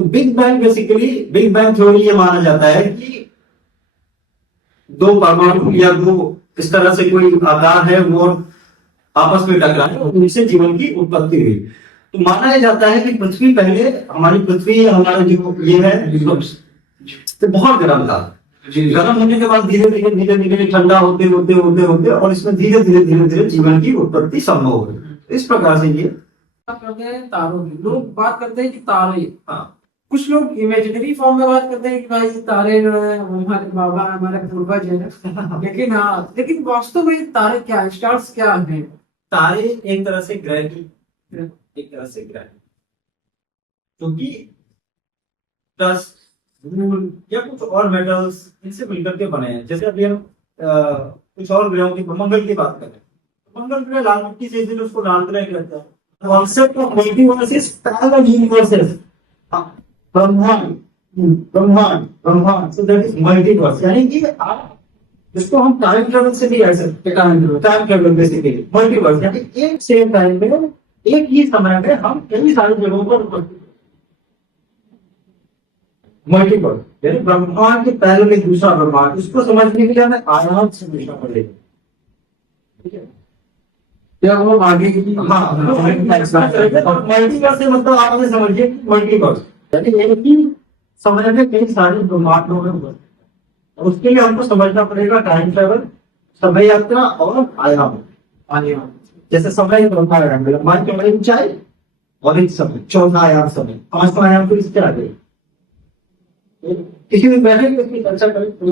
तो big bang basically, big bang theory ये माना जाता है कि दो परमाणु या दो इस तरह से कोई आकार है वो आपस में टकराए और उनसे जीवन की उत्पत्ति हुई। तो माना जाता है कि पृथ्वी पहले, हमारी पृथ्वी, हमारा जो ये है तो बहुत गर्म था। गर्म होने के बाद धीरे धीरे धीरे धीरे ठंडा होते होते होते होते और इसमें धीरे धीरे धीरे धीरे जीवन की उत्पत्ति संभव हो गई। इस प्रकार से ये बात करते हैं तारों की। लोग बात करते हैं कि तारे, हाँ कुछ लोग इमेजिनरी फॉर्म में बात करते हैं कि भाई तारे जो है हमारे बाबा, हमारे पूर्वज है। लेकिन हाँ, लेकिन वास्तव में तारे क्या है, स्टार्स क्या है? तारे एक तरह से ग्रह की, एक तरह से ग्रह क्योंकि प्लस धूल या कुछ और मेटल्स इनसे मिलकर के बने हैं। जैसे अभी हम कुछ और ग्रहों की, मंगल की बात करें, मंगल ग्रह लाल मिट्टी से इसलिए उसको लाल ग्रह कहते हैं। Concept of multiverse is parallel universes, ब्रह्मांड ब्रह्मांड ब्रह्मांड, सो दैट इज मल्टीवर्स। यानी कि आप जिसको हम टाइम ट्रेवल से भी कह सकते हैं, टाइम ट्रेवल बेसिकली मल्टीवर्स, यानी एक सेम टाइम में एक ही समय में हम कई सारी जगहों पर मल्टीवर्स, यानी ब्रह्मांड के पहले में दूसरा ब्रह्मांड, इसको समझने के लिए हमें आयाम से समझना पड़ेगा। ठीक है, या वो आगे की मल्टीवर्स से मतलब आपने समझिए मल्टीवर्स यानी एक ही समय में कई सारे ब्रह्मांड में, उसके लिए हमको समझना पड़ेगा टाइम ट्रेवल, समय यात्रा और आयाम। जैसे समय ब्रह्मांड की बड़ी ऊंचाई और एक समय, चौथा आयाम समय, पांचवा आयाम तो इसके आगे। किसी भी पहले की चर्चा करें तो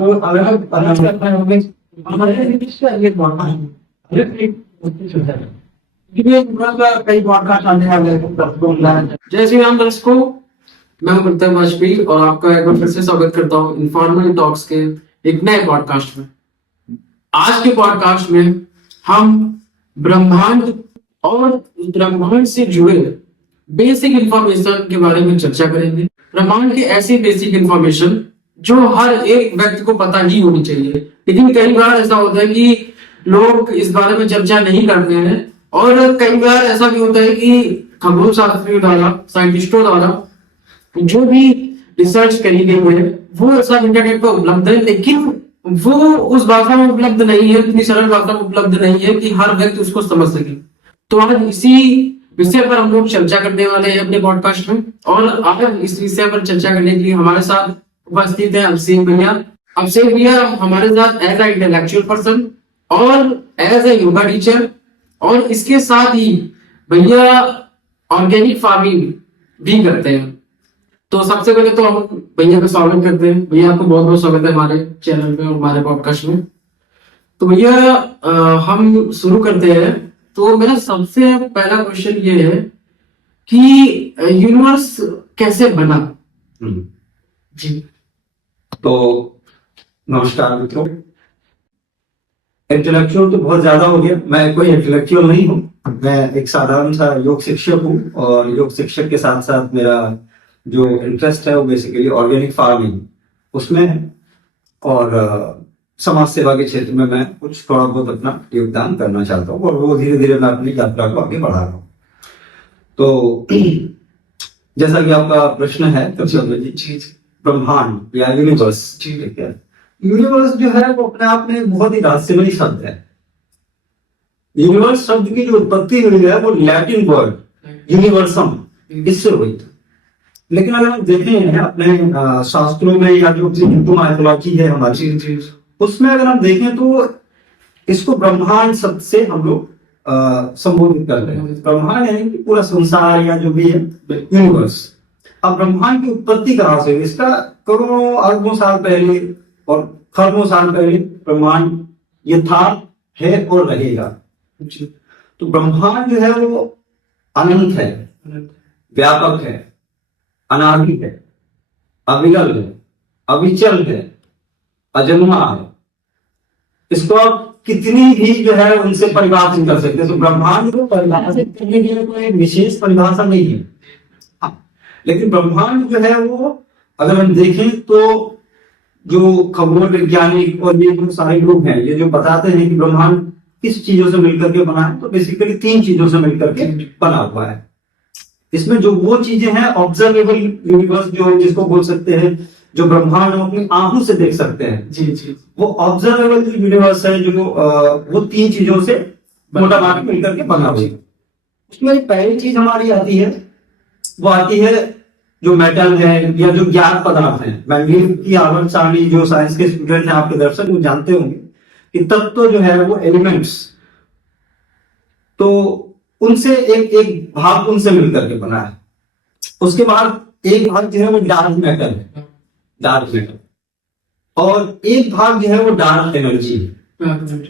कई पॉडकास्ट आने वाले हैं। जय श्री राम दर्शकों, मैं हूं प्रताप वाजपेयी और आपका एक बार फिर से स्वागत करता हूं इन्फॉर्मल टॉक्स के एक नए पॉडकास्ट में। आज के पॉडकास्ट में हम ब्रह्मांड और ब्रह्मांड से जुड़े बेसिक इंफॉर्मेशन के बारे में चर्चा करेंगे। ब्रह्मांड की ऐसी बेसिक इंफॉर्मेशन जो हर एक व्यक्ति को पता ही होनी चाहिए, लेकिन कई बार ऐसा होता है कि लोग इस बारे में चर्चा नहीं करते हैं। और कई बार ऐसा भी होता है कि खगोल शास्त्रियों द्वारा, साइंटिस्टों द्वारा जो भी रिसर्च करी गई है वो सब इंटरनेट पर उपलब्ध है, लेकिन वो उस भाषा में उपलब्ध नहीं है, इतनी सरल भाषा में उपलब्ध नहीं है कि हर व्यक्ति उसको समझ सके। तो आज इसी विषय पर हम लोग चर्चा करने वाले हैं अपने पॉडकास्ट में। और आज इस विषय पर चर्चा करने के लिए हमारे साथ उपस्थित है अभिषेक भैया। अभिषेक भैया हमारे साथ एज ए इंटेलेक्चुअल पर्सन और एज ए योगा टीचर, और इसके साथ ही भैया ऑर्गेनिक फार्मिंग भी करते हैं। तो सबसे पहले तो हम भैया का स्वागत करते हैं। भैया आपको बहुत बहुत स्वागत है हमारे चैनल में और हमारे पॉडकास्ट में। तो भैया हम शुरू करते हैं। तो मेरा सबसे पहला क्वेश्चन ये है कि यूनिवर्स कैसे बना? जी तो नमस्कार मित्रों। इंटेलेक्चुअल तो बहुत ज्यादा हो गया, मैं कोई इंटेलेक्चुअल नहीं हूँ, मैं एक साधारण सा योग शिक्षक हूँ। और योग शिक्षक के साथ साथ मेरा जो इंटरेस्ट है वो बेसिकली ऑर्गेनिक फार्मिंग उसमें है। और समाज सेवा के क्षेत्र में मैं कुछ थोड़ा बहुत अपना योगदान करना चाहता हूँ और वो धीरे धीरे मैं अपनी यात्रा को आगे बढ़ा रहा हूँ। तो जैसा कि आपका प्रश्न है ब्रह्मांड या यूनिवर्स, ठीक है, यूनिवर्स जो है वो अपने आप में बहुत ही रहस्यमयी शब्द है। यूनिवर्स शब्द की जो उत्पत्ति हुई है वो लैटिन वर्ड यूनिवर्सम इससे हुई थी। लेकिन अगर हम देखें अपने शास्त्रों में या जो हिंदू माइथोलॉजी है हमारी, उसमें अगर हम देखें तो इसको ब्रह्मांड शब्द से हम लोग संबोधित करते हैं। ब्रह्मांड यानी कि पूरा संसार या जो भी है यूनिवर्स। अब ब्रह्मांड की उत्पत्ति कहां से हुई? इसका करोड़ों अरबों साल पहले और खरबों साल पहले ब्रह्मांड ये था, है और रहेगा। तो ब्रह्मांड जो है वो अनंत है, व्यापक है, अनादि है, अविरल है, अविचल है, अजन्मा है। इसको आप कितनी भी जो है उनसे परिभाषित कर सकते हैं। तो ब्रह्मांड को परिभाषित करने के लिए कोई विशेष परिभाषा नहीं है। लेकिन ब्रह्मांड जो है वो अगर हम देखें तो जो खगोल वैज्ञानिक और ये जो सारे लोग हैं ये जो बताते हैं कि ब्रह्मांड किस चीजों से मिलकर के बना है, तो बेसिकली 3 चीजों से मिलकर के बना हुआ है। इसमें जो वो चीजें हैं ऑब्जर्वेबल यूनिवर्स जो जिसको बोल सकते हैं, जो ब्रह्मांड हम अपनी आंखों से देख सकते हैं, जी जी वो ऑब्जर्वेबल जो यूनिवर्स है, जो वो तीन चीजों से मोटा भाग मिलकर के बना हुआ है। उसमें पहली चीज हमारी आती है, वो आती है जो मेटल है या जो ज्ञात पदार्थ है। मैंगनीज की आवर्त सारणी जो साइंस के स्टूडेंट हैं, आपके दर्शक वो जानते होंगे कि तत्व जो है वो एलिमेंट्स, तो उनसे एक भाग उनसे मिलकर के बना है। उसके बाद एक भाग जो है वो डार्क मैटर है, डार्क मैटर, और एक भाग जो है वो डार्क एनर्जी है।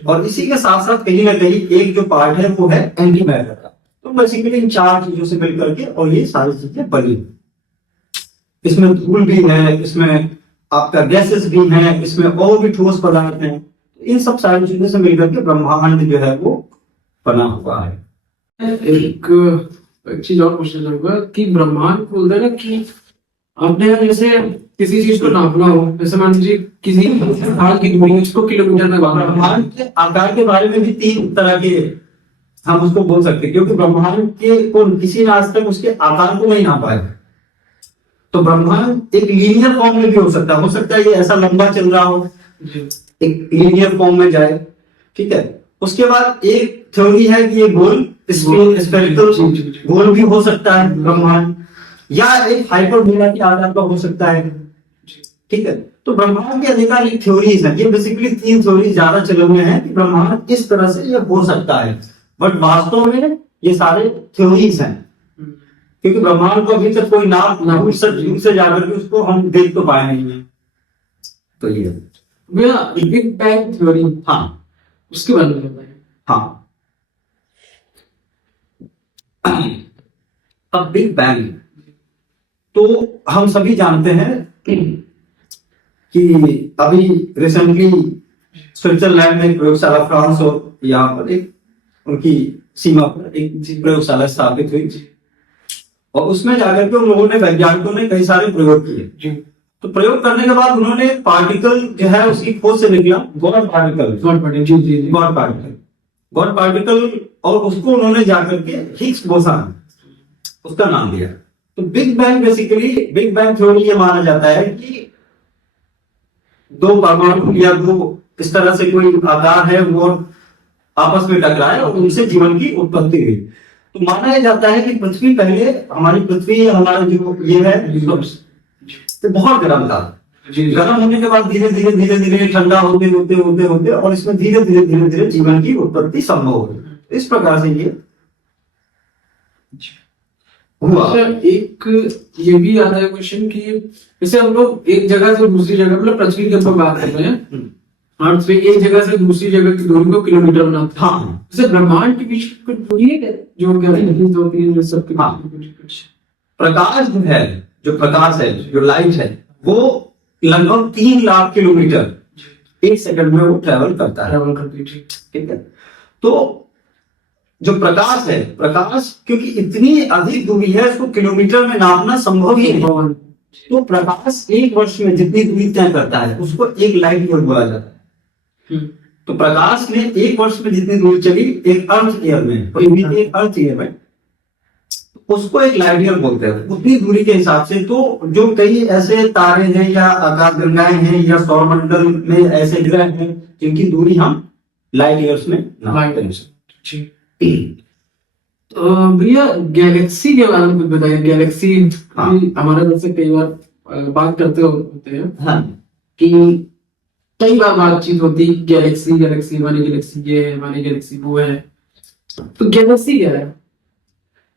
और इसी के साथ साथ कहीं ना कहीं एक जो पार्ट है वो है एंटी मैटर का। तो बेसिकली इन चार चीजों से मिलकर के और ये सारी चीजें बनी। इसमें धूल भी है, इसमें आपका गैसेस भी है, इसमें और भी ठोस पदार्थ हैं। इन सब सारी चीजों से मिलकर के ब्रह्मांड जो है वो बना हुआ है। एक चीज और पूछना चाहूंगा कि ब्रह्मांड बोलते हैं ना कि आपने जैसे किसी चीज को नापना हो, जैसे मान लीजिए किसी पहाड़ की दूरी उसको किलोमीटर में बांधना। ब्रह्मांड के आकार के बारे में भी तीन तरह के हम उसको बोल सकते हैं, क्योंकि ब्रह्मांड के को किसी ने आज तक उसके आकार को नहीं नापा है। तो ब्रह्मांड एक लीनियर फॉर्म में भी हो सकता है ये ऐसा लंबा चल रहा हो, एक लीनियर फॉर्म में जाए, ठीक है। उसके बाद एक थ्योरी है कि ये गोल स्फेरिकल गोल भी हो सकता है ब्रह्मांड, या एक हाइपरबोला के आकार का हो सकता है, ठीक है। तो ब्रह्मांड की अधिकारिक थ्योरीज है, ये बेसिकली तीन थ्योरी ज्यादा चले हुए हैं कि ब्रह्मांड इस तरह से ये हो सकता है, बट वास्तव में ये सारे थ्योरीज हैं, क्योंकि ब्रह्मांड को अभी तक कोई नाप दूर से जाकर के उसको हम देख तो पाए नहीं है। तो ये भैया बिग बैंग थ्योरी, हाँ उसके बारे में बताइए। हाँ, अब बिग बैंग तो हम सभी जानते हैं कि अभी रिसेंटली स्विट्जरलैंड में प्रयोगशाला, फ्रांस और यहाँ पर एक उनकी सीमा पर एक प्रयोगशाला स्थापित हुई, और उसमें जाकर के उन लोगों ने, वैज्ञानिकों ने कई सारे प्रयोग किए। तो प्रयोग करने के बाद उन्होंने पार्टिकल जो है उसकी खोज से निकला गॉड पार्टिकल, और उसको उन्होंने जाकर के हिग्स बोसन उसका नाम दिया। तो big bang basically, big bang theory ये माना जाता है कि दो परमाणु या दो इस तरह से कोई आकार है वो आपस में टकराए और उनसे जीवन की उत्पत्ति हुई। तो माना जाता है कि पृथ्वी पहले, हमारी पृथ्वी, हमारा जो ये है तो बहुत गर्म था। गर्म होने के बाद धीरे धीरे ठंडा होते और इसमें धीरे धीरे जीवन की उत्पत्ति संभव हो गई। इस प्रकार से ये हुआ। एक ये भी आता है क्वेश्चन कि जैसे हम लोग एक जगह से दूसरी जगह, मतलब पृथ्वी के ऊपर बात कर रहे हैं, अर्थ पे एक जगह से दूसरी जगह की दूरी को किलोमीटर बनाते हैं। हाँ, जैसे ब्रह्मांड के बीच कुछ दूरी है जो क्या होती है सबके। हाँ, प्रकाश जो है, जो प्रकाश है, जो लाइट है, वो लगभग 3 लाख किलोमीटर 1 सेकंड में वो ट्रेवल करता है, ठीक है। तो जो प्रकाश है, प्रकाश क्योंकि इतनी अधिक दूरी है, उसको किलोमीटर में नापना संभव ही नहीं। तो प्रकाश 1 वर्ष में जितनी दूरी तय करता है उसको 1 लाइट ईयर बोला जाता है। तो प्रकाश ने 1 वर्ष में जितनी दूरी चली एक अर्थ ईयर में, तो एक अर्थ ईयर में उसको 1 लाइट ईयर बोलते हैं, उतनी दूरी के हिसाब से। तो जो कई ऐसे तारे हैं या आकाशगंगाएं हैं या सौरमंडल में ऐसे ग्रह हैं जिनकी दूरी हम लाइट ईयर्स में नापते हैं। तो भैया गैलेक्सी के बारे में कुछ बताइए। गैलेक्सी हमारे तरफ से कई बार बात करते होते हैं, हाँ, कि कई बार बातचीत होती है गैलेक्सी हमारी गैलेक्सी ये है, हमारी गैलेक्सी वो है। तो गैलेक्सी क्या है?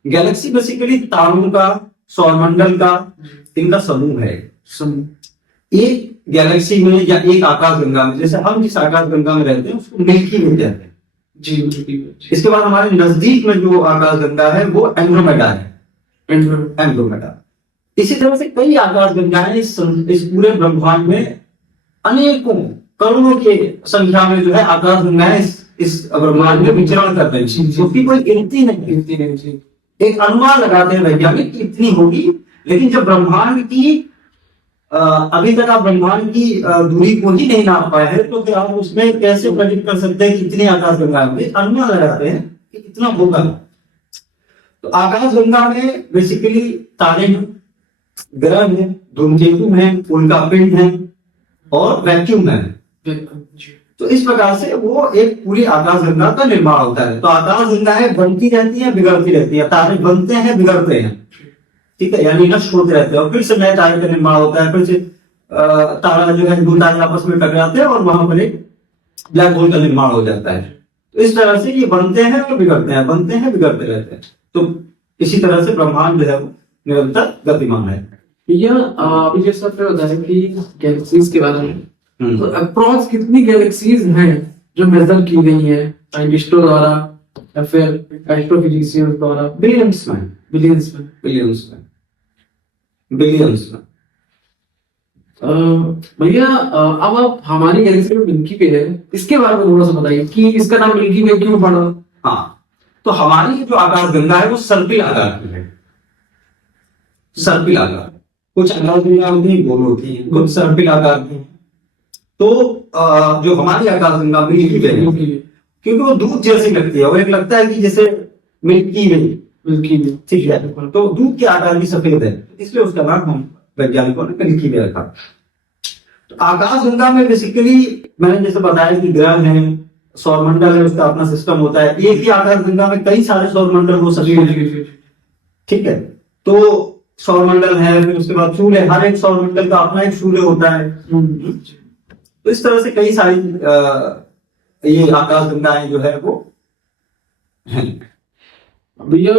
गैलेक्सी बेसिकली तारों का, सौरमंडल का, इनका समूह है। एक गैलेक्सी में या एक आकाशगंगा में, जैसे हम जिस आकाशगंगा में रहते हैं उसको मिल्की वे कहते हैं जी। इसके बाद हमारे नजदीक में जो आकाशगंगा है वो एंड्रोमेडा है, एंड्रोमेडा। इसी तरह से कई आकाशगंगाएं इस पूरे ब्रह्मांड में अनेकों करोड़ों की संख्या में जो है आकाशगंगाएं इस ब्रह्मांड में विचरण करते हैं, उसकी कोई गिनती नहीं। एक अनुमान लगाते हैं वैज्ञानिक कि इतनी होगी, लेकिन जब ब्रह्मांड की अभी तक आप ब्रह्मांड की दूरी को ही नहीं नाप पाए हैं, तो फिर आप उसमें कैसे प्रेडिक्ट कर सकते हैं कि कितनी आकाशगंगा होंगी? अनुमान लगाते हैं कि इतना होगा। तो आकाशगंगा में बेसिकली तारे हैं, ग्रह हैं, धूमकेतु हैं, उनका पिंड है और वैक्यूम है। तो इस प्रकार से वो एक पूरी आकाशगंगा का निर्माण होता है। तो आकाशगंगा है बनती रहती है, बिगड़ती रहती है, तारे बनते हैं, बिगड़ते हैं, ठीक है, यानी नष्ट होते रहते हैं और फिर से नए तारे का निर्माण होता है, फिर से तारा जो है दो तारे आपस में टकराते हैं और वहां पर एक ब्लैक होल का निर्माण हो जाता है। तो इस तरह से ये बनते हैं और बिगड़ते हैं, बनते हैं, बिगड़ते रहते हैं। तो इसी तरह से ब्रह्मांड जो है वो निरंतर गतिमान है। भैया अभी जैसा आपने बताया कि गैलेक्सीज के बारे में, तो हम्म। अप्रॉक्स कितनी गैलेक्सीज हैं जो मेजर की गई है साइंटिस्टों द्वारा या फिर एस्ट्रोफिजिशियंस द्वारा? बिलियंस में, बिलियंस में। बिलियंस में, बिलियंस में। भैया अब आप हमारी गैलेक्सी में मिल्की वे है, इसके बारे में थोड़ा सा बताइए कि इसका नाम मिल्की वे क्यों पड़ा? हाँ, तो हमारी जो आकाशगंगा है वो सर्पिल आकार की है, सर्पिल आकार। कुछ आकाशगंगा होती है गोल होती है, कुछ सर्पिल आकार की है। तो जो हमारी आकाशगंगा मिल्की वे है, क्योंकि वो दूध जैसी लगती है और एक लगता है कि जैसे मिल्की वे, मिल्की वे, ठीक है, तो दूध के आकार की सफेद है, इसलिए उसका नाम हम वैज्ञानिकों ने मिल्की वे रखा। तो आकाशगंगा में बेसिकली मैंने जैसे बताया कि ग्रह है, सौरमंडल है, उसका अपना सिस्टम होता है। एक ही आकाशगंगा में कई सारे सौरमंडल हो सकते हैं, ठीक है। तो सौरमंडल है, फिर उसके बाद सूर्य, हर एक सौरमंडल का अपना एक सूर्य होता है। तो इस तरह से कई सारी ये आकाशगंगाएं जो है वो हैं। भैया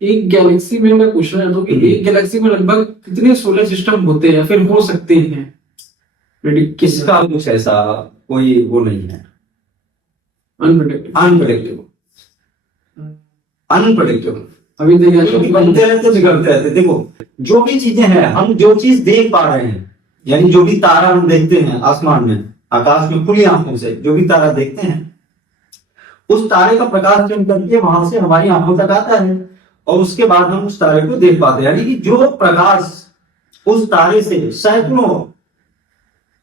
एक गैलेक्सी में मैं पूछ रहा हूँ कि एक गैलेक्सी में लगभग कितने सोलर सिस्टम होते हैं फिर हो सकते हैं? किसका कुछ ऐसा कोई वो नहीं है, अनप्रेडिक्टेबल। Unpredictable, unpredictable. अभी देखिए क्योंकि बनते रहते, बिगड़ते रहते। देखो जो भी चीजें हैं, हम जो चीज देख पा रहे हैं, यानी जो भी तारा हम देखते हैं आसमान में, आकाश में खुली आंखों से जो भी तारा देखते हैं, उस तारे का प्रकाश चल करके वहां से हमारी आंखों तक आता है और उसके बाद हम उस तारे को देख पाते हैं। यानी कि जो प्रकाश उस तारे से सैकड़ों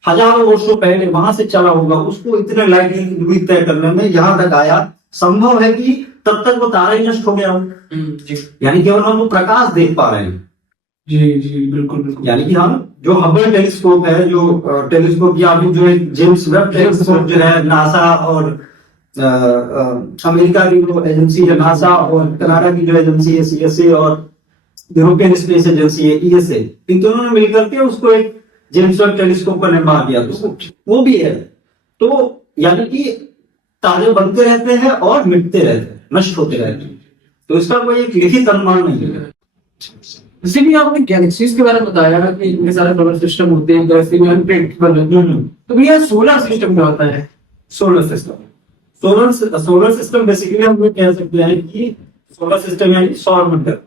हजारों वर्षों पहले वहां से चला होगा, उसको इतने लाइट की दूरी तय करने में यहां तक आया, संभव है कि तब तक वो तारा ही नष्ट हो गया हो। जी यानी केवल हम वो प्रकाश देख पा रहे हैं। जी जी बिल्कुल बिल्कुल। यानी कि हम जो हबल टेलीस्कोप है, जो टेलीस्कोप या फिर जो एक जेम्स वेब टेलीस्कोप जो है, नासा और अमेरिका की जो एजेंसी है नासा और कनाडा की जो एजेंसी है सीएसए और यूरोपियन स्पेस एजेंसी है ईएसए, इन दोनों ने मिलकर के उसको एक जेम्स वेब टेलीस्कोप का निर्माण किया, तो वो भी है। तो यानी कि तारे बनते रहते हैं और मिटते रहते हैं, नष्ट होते रहते हैं। तो इसका कोई एक लिखित अनुमान नहीं है। जैसे भी आपने गैलेक्सीज के बारे में बताया कि इतने सारे सोलर सिस्टम होते हैं, गैलेक्सी में अनप्रेडिक्टेबल है, तो भैया सोलर सिस्टम क्या होता है? Solar system, solar system basically हम लोग कह सकते हैं कि सोलर सिस्टम यानी सौरमंडल।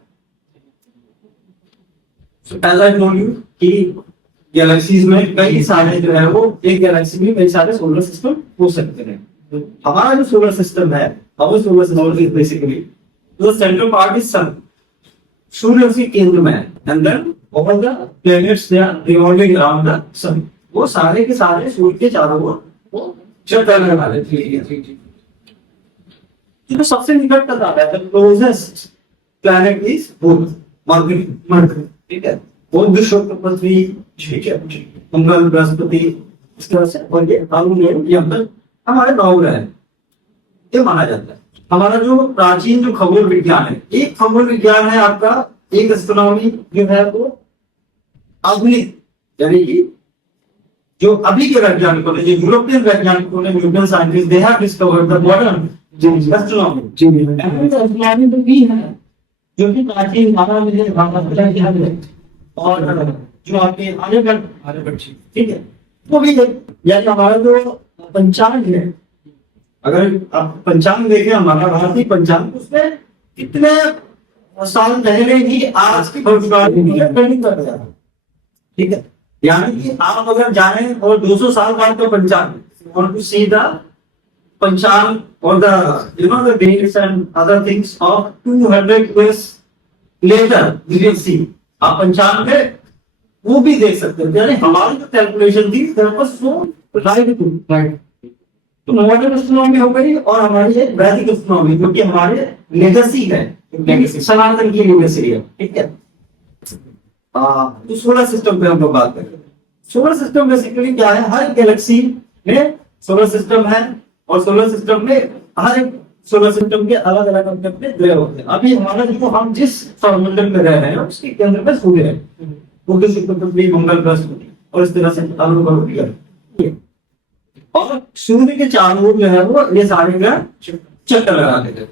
एज आई टोल्ड यू कि गैलेक्सीज में कई सारे जो है वो, एक गैलेक्सी में कई सारे सोलर सिस्टम हो सकते हैं। हमारा जो सोलर सिस्टम है, our solar system is basically the central part is sun, सूर्य उसके केंद्र में है, and then all the planets they are revolving around the sun। वो सारे के सारे सूर्य के चारों ओर वो चलने वाले थे। जो सबसे निकट का तारा है, the closest planet is mercury, ठीक है। वो विश्व पृथ्वी, ठीक है, मंगल, बृहस्पति, इस तरह से, और ये हमारे 9 ग्रह हैं, ये माना जाता है। हमारा जो प्राचीन जो खगोल विज्ञान है, एक खगोल विज्ञान है आपका, एक एस्ट्रोनॉमी जो है वो आधुनिक, यानी कि जो अभी के वैज्ञानिकों ने, जो यूरोपियन वैज्ञानिकों ने, European scientist, they have discovered the modern astronomy. Astronomy तो भी है जो कि प्राचीन भारत में और जो आपके आर्यभट्ट, ठीक है, वो भी है। यानी हमारा जो पंचांग है, अगर आप पंचांग देखें, हमारा भारतीय पंचांग, उसमें कितने साल पहले ही आज की भविष्यवाणी कर रहा है, ठीक है। यानी कि आप अगर जाएं और 200 साल बाद का पंचांग और कुछ सीधा पंचांग और the dates and other things of 200 years later you can see, आप पंचांग में वो भी देख सकते हैं। यानी हमारी जो कैलकुलेशन थी that was so right, तो मॉडर्न एस्ट्रोनॉमी हो गई और हमारी एक वैदिक एस्ट्रोनॉमी जो कि हमारे लेगेसी है, सनातन की लेगेसी है, ठीक है। तो सोलर सिस्टम पे हम लोग बात करें। सोलर सिस्टम बेसिकली क्या है, हर गैलेक्सी में सोलर सिस्टम है और सोलर सिस्टम में हर एक सोलर सिस्टम के अलग अलग अपने ग्रह होते हैं। अभी हमारा जो हम जिस सौरमंडल में रह रहे हैं उसके केंद्र में सूर्य है, बुध, शुक्र, पृथ्वी, मंगल, बृहस्पति और इस तरह से अलग। और सूर्य के चारों ओर जो है वो ये सारे ग्रह चक्कर लगा देते हैं।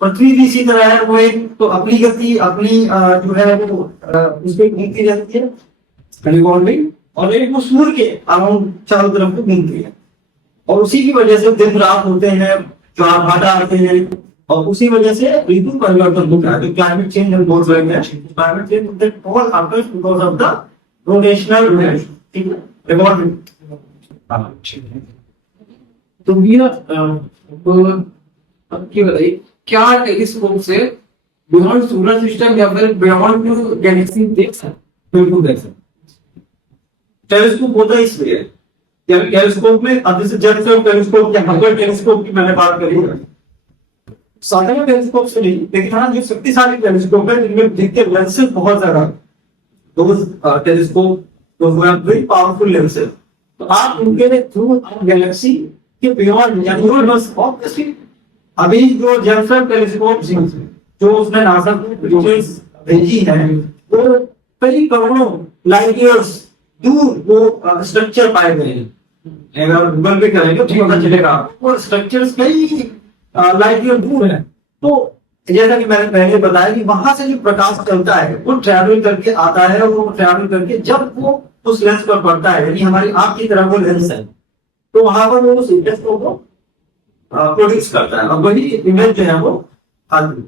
पृथ्वी भी इसी तरह है, वो एक तो अपनी गति अपनी जो है वो उसकी घूमती रहती है रिवॉल्विंग, और एक वो सूर्य के अराउंड चारों तरफ को घूमती है। और उसी की वजह से दिन रात होते हैं, ज्वार भाटा आते हैं, और उसी वजह से ऋतु परिवर्तन होता है। क्लाइमेट चेंज हम बोल रहे हैं, climate change that all happens because of the rotational, ठीक है, रिवॉल्विंग। तो भैया आपकी बताइए, क्या टेलीस्कोप से बियॉन्ड सोलर सिस्टम या फिर बियॉन्ड गैलेक्सी देख सकते? बिल्कुल देख सकते। टेलीस्कोप होता है इसलिए, टेलीस्कोप में अब जैसे जेम्स वेब टेलीस्कोप या हबल टेलीस्कोप की मैंने बात करी है, साधारण टेलीस्कोप से नहीं, लेकिन हाँ जो शक्तिशाली टेलीस्कोप है जिनमें देखते लेंसेज बहुत ज्यादा, तो टेलीस्कोप तो वेरी पावरफुल लेंसेज, तो आप उनके थ्रू गैलेक्सी के बियॉन्ड यानी यूनिवर्स ऑब्वियसली। अभी जो जेम्स वेब टेलीस्कोप जो उसने नासा को पिक्चर्स भेजी है वो कई करोड़ों लाइट ईयर्स दूर वो स्ट्रक्चर पाए गए हैं। अगर गूगल पे करेंगे तो पता चलेगा वो स्ट्रक्चर्स कई लाइट ईयर दूर है। तो जैसा कि मैंने पहले बताया कि वहां से जो प्रकाश चलता है वो ट्रैवल करके आता है, और वो ट्रैवल करके जब वो उस लेंस पर पड़ता है, यानी हमारी आंख की तरह वो लेंस है, तो वहां पर वो उस इमेज को प्रोड्यूस करता है, और वही इमेज जो है वो आती है।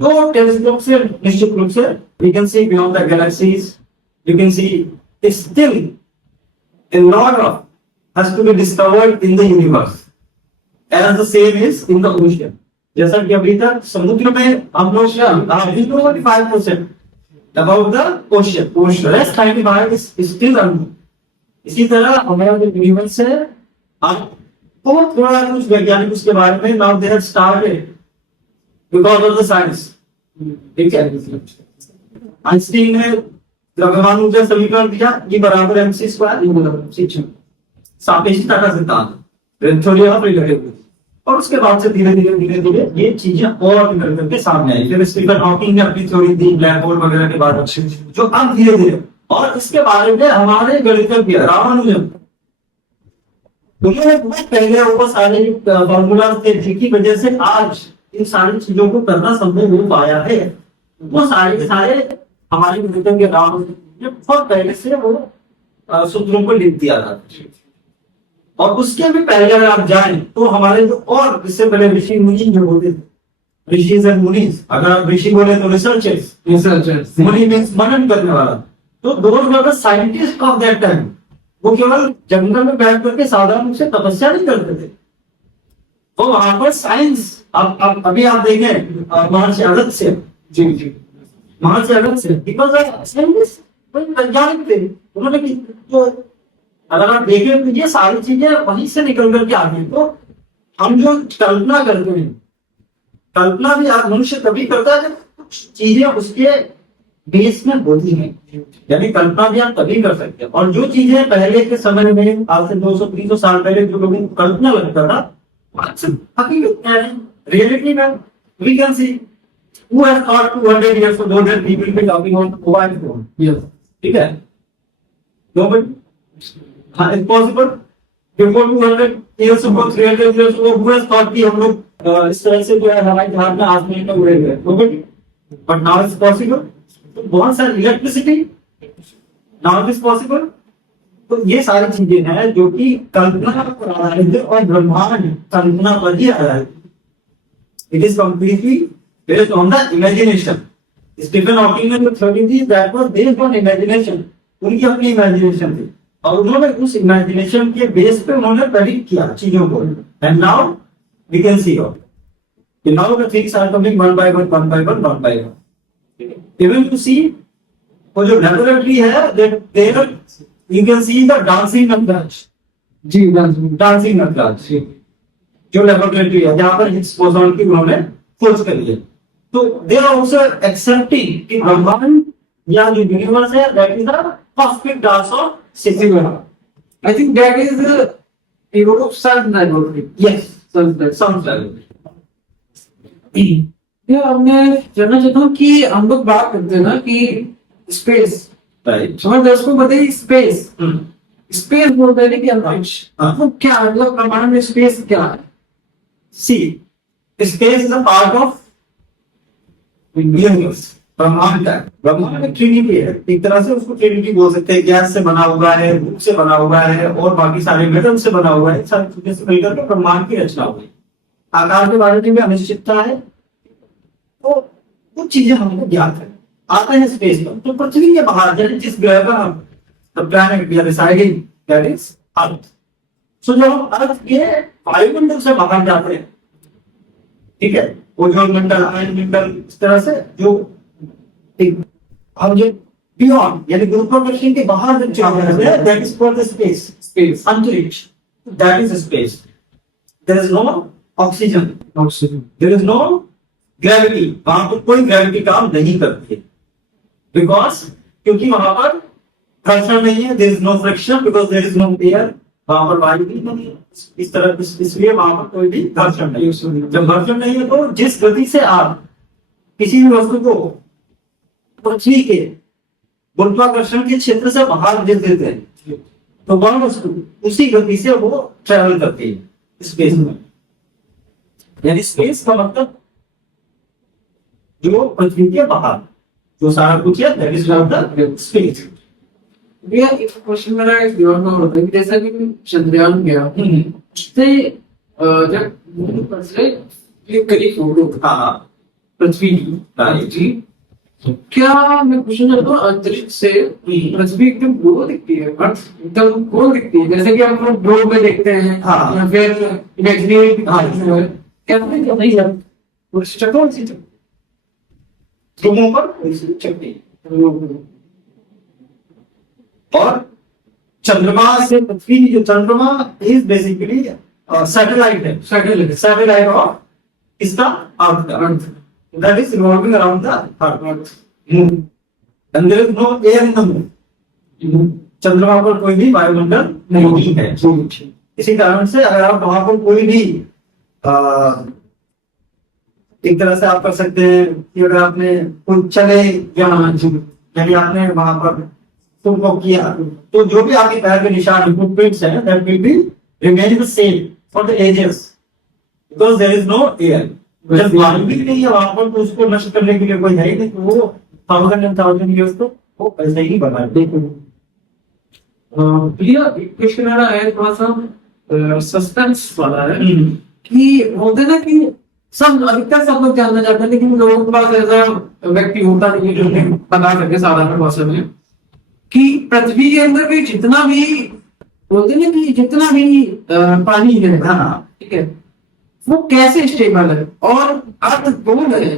तो टेलीस्कोप से निश्चित रूप से we can see beyond the galaxies, you can see still a lot of has to be discovered in the universe as the same is in the ocean। जैसा कि अभी तक समुद्र में हम लोग 5% about the ocean, rest 95 is still unknown। इसी तरह हमारा जो यूनिवर्स है, अब बहुत थोड़ा कुछ वैज्ञानिक उसके बारे में now they have started because of the science, ठीक है। आइंस्टीन ने द्रव्यमान ऊर्जा समीकरण दिया, E बराबर mc स्क्वायर, E बराबर mc, सापेक्षता का सिद्धांत, थ्योरी ऑफ रिलेटिविटी। और उसके बाद से धीरे धीरे ये चीजें और निकल करके सामने आई। फिर स्टीफन हॉकिंग ने अपनी थ्योरी दी ब्लैक होल वगैरह के बाद, जो अब धीरे धीरे, और इसके बारे में हमारे गणितज्ञ रामानुजन, उन्होंने बहुत पहले वो सारे फॉर्मूला थे जिनकी वजह से आज इन सारी चीजों को करना संभव हो पाया है। वो सारे हमारे गणितज्ञ रामानुजन ने बहुत पहले से वो सूत्रों को लिख दिया था। और उसके भी पहले अगर आप जाएं तो हमारे जो और इससे पहले ऋषि मुनि जो होते थे, ऋषिज एंड मुनीज, अगर आप ऋषि बोले तो रिसर्चर्स, मुनि मींस मनन करने वाला, तो those were the scientist of that time. वो केवल जंगल में बैठ करके साधारण रूप से तपस्या नहीं करते थे, तो वहां पर साइंस, अब अभी आप देखें महर्षि अगस्त्य, महर्षि अगस्त्य बिकॉज साइंटिस्ट वैज्ञानिक थे, उन्होंने तो अगर आप देखें तो ये सारी चीजें वहीं से निकल करके आ गई। तो हम जो कल्पना करते हैं, कल्पना भी आज मनुष्य तभी करता है जब कुछ चीजें उसके बेस में होती हैं, यानी कल्पना भी आप तभी कर सकते हैं। और जो चीजें पहले के समय में आज से 200-300 साल पहले जो लोगों को कल्पना लगता था, हकीकत में रियलिटी में we can see who has thought 200 years ago that we will be talking on mobile phone, Yes. ठीक है, nobody, it's possible before 200 years ago, 300 years ago, who has thought कि हम लोग इस तरह से जो है हवाई जहाज में आसमान में उड़ेंगे, nobody, but now it's possible। तो बहुत सारी electricity now it is possible। तो ये सारी चीजें हैं जो कि कल्पना पर आधारित है, और ब्रह्मांड कल्पना पर ही आधारित है। It is completely based on the imagination। Stephen Hawking ने जो थ्योरी दी that was based on imagination, उनकी अपनी इमेजिनेशन थी, और उन्होंने उस इमेजिनेशन के बेस पे उन्होंने प्रेडिक्ट किया चीजों को। And now we can see now the things are coming one by one। Even to see वो जो लेबोरेटरी है that there you can see the dancing numbers, जी डांसिंग डांसिंग नटराज जो लेबोरेटरी है जहां पर हिग्स बोसॉन की उन्होंने खोज करी है। तो दे आर आल्सो एक्सेप्टिंग कि ब्रह्मांड या जो यूनिवर्स है that is the cosmic dance of sigma. I think that is Europe CERN laboratory yes some या मैं जानना चाहता हूँ कि हम लोग बात करते हैं ना कि स्पेस राइट। हमारे दर्शकों को बताइए स्पेस स्पेस बोलते हैं कि अंतरिक्ष हाँ। वो क्या मतलब ब्रह्मांड में स्पेस क्या है? See space is a part of universe. ब्रह्मांड का ब्रह्मांड एक ट्रिनिटी है, एक तरह से उसको ट्रिनिटी बोल सकते हैं। गैस से बना हुआ है, धूप से बना हुआ है और बाकी सारे मेटल से बना हुआ है। सारे चीजें से मिलकर के ब्रह्मांड की रचना हुई। आकार के बारे में अनिश्चितता है, तो कुछ चीजें हमको ज्ञात है। आते हैं स्पेस पर, तो पृथ्वी के बाहर जैसे जिस ग्रह पर हम planet we are residing that is earth. So जब हम अर्थ के वायुमंडल से बाहर जाते हैं, ठीक है, ओजोन मंडल, आयन मंडल, इस तरह से जो हम जो बियॉन्ड यानी गुरुत्वाकर्षण के बाहर जब चलते हैं that is called space. Space अंतरिक्ष, that is space. There is no oxygen, there is no gravity. वहां पर कोई ग्रेविटी काम नहीं करती है बिकॉज क्योंकि वहां पर घर्षण नहीं है। There is no friction because there is no air. वहां पर वायु भी नहीं है, इस तरह इसलिए वहां पर कोई भी घर्षण नहीं है। जब घर्षण नहीं है तो जिस गति से आप किसी भी वस्तु को पृथ्वी के गुरुत्वाकर्षण के क्षेत्र से बाहर भेज देते हैं तो वह वस्तु उसी गति से वो ट्रेवल करती है स्पेस में। यानी स्पेस का मतलब जो पृथ्वी के बाहर जो सारा कुछ है दैट इज द स्पेस। भैया एक क्वेश्चन मेरा एक दिमाग में होता है कि जैसा कि चंद्रयान गया उससे जब मून पर से क्लिक करी फोटो हाँ पृथ्वी की जी, क्या मैं क्वेश्चन करता हूँ अंतरिक्ष से पृथ्वी एकदम गोल दिखती है, अर्थ एकदम गोल दिखती है जैसे कि हम लोग ग्लोब में देखते हैं हाँ। या फिर इमेजिनरी क्या नहीं है वो चक्कर सी ध्रुवों पर चलती है। और चंद्रमा से पृथ्वी जो चंद्रमा इज बेसिकली सैटेलाइट है, सैटेलाइट ऑफ इसका अर्थ that is revolving around the earth moon and there is no air in the moon. चंद्रमा पर कोई भी वायुमंडल नहीं है। इसी कारण से अगर आप वहां पर कोई भी एक तरह से आप कर सकते हैं कि अगर आपने कोई चले यानी आपने वहां पर तुमको किया तो जो भी आपके पैर के निशान फुटप्रिंट्स हैं that will be remain the same for the ages because there is no air. जब वायु भी नहीं है वहां पर तो उसको नष्ट करने के लिए कोई है ही नहीं, तो वो 1000 ईयर्स तो वो ऐसे ही बना है। भैया एक क्वेश्चन आ रहा है थोड़ा सा सस्पेंस वाला है कि बोलते ना कि सब अधिकतर सब लोग जानना चाहते हैं लेकिन लोगों के पास ऐसा व्यक्ति होता नहीं है जो उन्हें बता सके साधारण भाषा में कि पृथ्वी के अंदर भी जितना भी बोलते ना कि जितना भी पानी है ठीक है वो कैसे स्टेबल है और अर्थ गोल है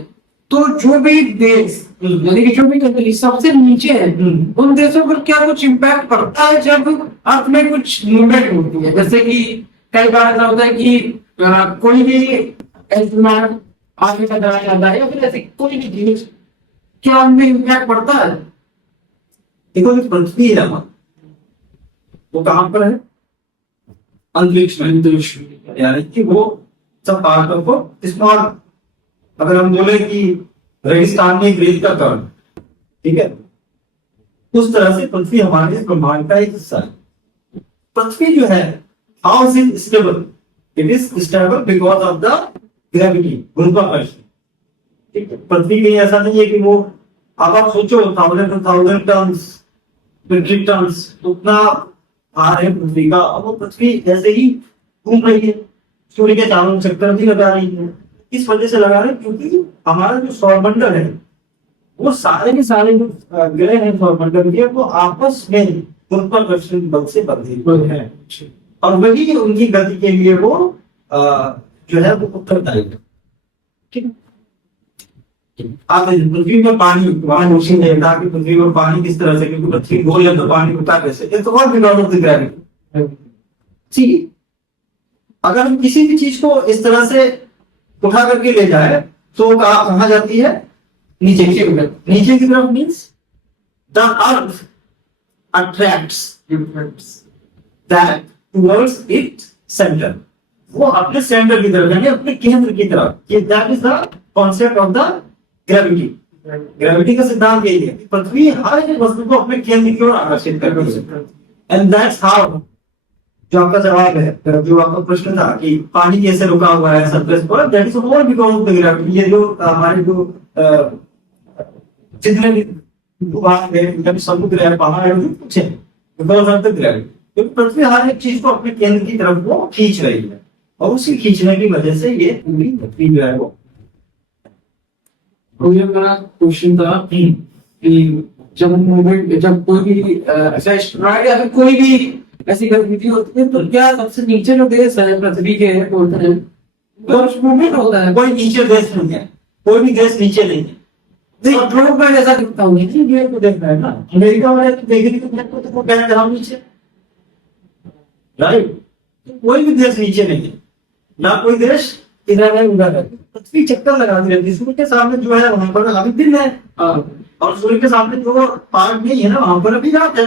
तो जो भी देश यानी कि जो भी कंट्री सबसे नीचे है उन देशों पर क्या कुछ इम्पैक्ट पड़ता है जब अर्थ में कुछ मूवमेंट होती है? जैसे कि कई बार ऐसा होता है कि कोई भी एस्ट्रोनॉट आगे का चला जाता है या फिर ऐसे कोई भी चीज क्या उनमें इम्पैक्ट पड़ता है? देखो जो पृथ्वी है वो कहां पर है? अंतरिक्ष में। यानी कि वो सब पार्ट ऑफ स्मॉल, अगर हम बोले कि रेगिस्तान में रेत का कण, ठीक है, उस तरह से पृथ्वी हमारे इस ब्रह्मांड का एक हिस्सा है। पृथ्वी जो है how is it stable? It is stable because of the gravity, गुरुत्वाकर्षण। ठीक है, पृथ्वी कहीं ऐसा नहीं है कि वो अब आप सोचो 1000 टन्स मेट्रिक टन्स उतना भार है पृथ्वी का, और वो पृथ्वी ऐसे ही घूम रही है, सूर्य के चारों चक्कर भी लगा रही है। इस वजह से लगा रहे क्योंकि हमारा जो सौरमंडल है वो सारे के सारे जो ग्रह हैं सौरमंडल के वो आपस में गुरुत्वाकर्षण बल से बंधे हैं और वही उनकी गति के लिए वो जो है वो उत्तरदायी है। ठीक है, आप पृथ्वी में पानी वहां नीचे देखा कि पृथ्वी में पानी किस तरह से, क्योंकि पृथ्वी गोल है तो पानी उठा कैसे, ये तो और बिकॉज ऑफ द ग्रेविटी। सी, अगर हम किसी भी चीज को इस तरह से उठा करके ले जाए तो कहाँ जाती है? नीचे की तरफ। नीचे की तरफ means the earth attracts that towards its centre, वो अपने सेंटर की तरफ यानी अपने केंद्र की तरफ। ये that is the concept of the gravity. Gravity का सिद्धांत यही है कि पृथ्वी हर एक वस्तु को अपने केंद्र की ओर आकर्षित करती है। एंड दैट्स हाउ, जो आपका जवाब है, जो आपका प्रश्न था कि पानी कैसे रुका हुआ है सरफेस पर, that is all because of the gravity. ये जो हमारे जो जितने भी भूभाग है, समुद्र है, पहाड़ है, कुछ है बिकॉज ऑफ द ग्रेविटी। क्योंकि पृथ्वी हर एक चीज को अपने केंद्र की तरफ वो खींच रही है और उसी खींचने की वजह से ये पूरी पृथ्वी जो है वो। तो ये मेरा क्वेश्चन था कि जब कोई भी ऐसा एस्ट्रॉयड या फिर कोई भी ऐसी गतिविधि होती है तो क्या सबसे नीचे जो देश है पृथ्वी के बोलते हैं तो मूवमेंट होता है? कोई नीचे देश नहीं है, कोई भी देश नीचे नहीं है। लोग मैं ऐसा दिखता हूँ ये तो देख रहे हैं ना, अमेरिका वाले तो देख रहे तो वो कह रहे हम नीचे, राइट? कोई भी देश नीचे नहीं है, ना कोई देश इधर है उधर है। पृथ्वी चक्कर लगाती रहती है। सूर्य के सामने जो है वहां पर अभी दिन है और सूर्य के सामने जो पार्ट नहीं है ना वहां पर अभी रात है।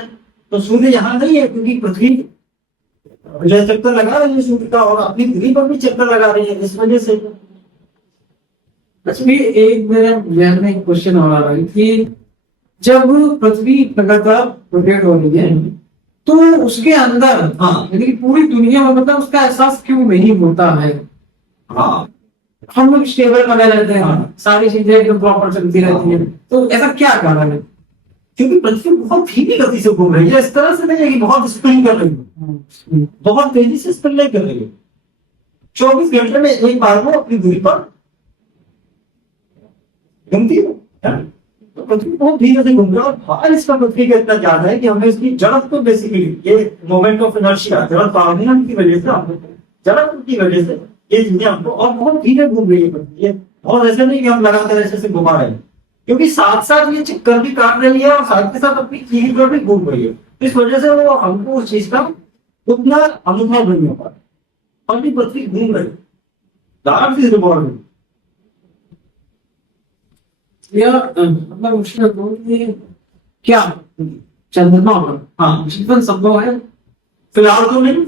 तो सूर्य यहाँ नहीं है क्योंकि पृथ्वी जो चक्कर लगा रही है सूर्य का और अपनी धुरी पर भी चक्कर लगा रही है, इस वजह से। अच्छा, एक मेरे ध्यान में एक क्वेश्चन हो रहा है कि जब पृथ्वी लगातार रोटेट हो रही है तो उसके अंदर यानी कि पूरी दुनिया में मतलब उसका एहसास क्यों नहीं होता है? हाँ, हम लोग स्टेबल बने रहते हैं, सारी चीजें एकदम प्रॉपर चलती रहती है, तो ऐसा क्या कारण है? क्योंकि पृथ्वी बहुत धीमी गति से घूम रही है। इस तरह से नहीं है कि बहुत स्पिन कर रही है, बहुत तेजी से स्पिन नहीं कर रही है। 24 घंटे में एक बार वो अपनी दूरी पर घूमती है। तो पृथ्वी बहुत धीरे से घूम रहा है और भार इसका पृथ्वी का इतना ज्यादा है कि हमें इसकी जड़त्व तो बेसिकली ये मोमेंट ऑफ इनर्शिया, जड़त्व की वजह से, जड़त्व की वजह से ये चीजें हमको और बहुत धीरे घूम रही है पृथ्वी। और ऐसा नहीं कि हम लगातार ऐसे से घुमा रहे हैं, क्योंकि साथ साथ ये चक्कर भी काट रही है और साथ के साथ अपनी कील पर भी घूम रही है। इस वजह से वो हमको उस चीज का उतना अनुभव नहीं हो पाता और भी पृथ्वी घूम रही है। या मतलब मुश्किल है क्या चंद्रमा पर जीवन संभव है? फिलहाल तो नहीं,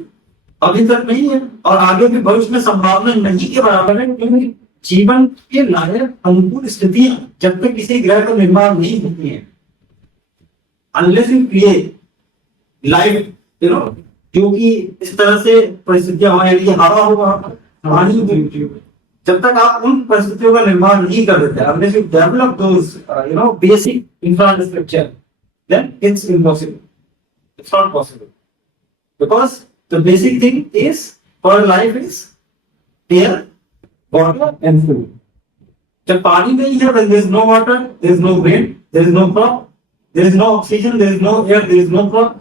अभी तक नहीं है और आगे भी भविष्य में संभावना नहीं के बराबर है। क्योंकि जीवन के लायक अनुकूल स्थितियां जब तक किसी ग्रह का निर्माण नहीं होती है, अनलेस यू क्रिएट लाइफ, जो कि इस तरह से परिस्थितियां हमारे लिए हवा होगा, पानी होगी, जब तक आप उन परिस्थितियों का निर्माण नहीं कर देते, unless you develop those basic infrastructure, then it's impossible. It's not possible because the basic thing is for life is air, water and food. जब पानी नहीं है, then there is no water, there is no wind, there is no crop, there is no oxygen, there is no air, there is no crop.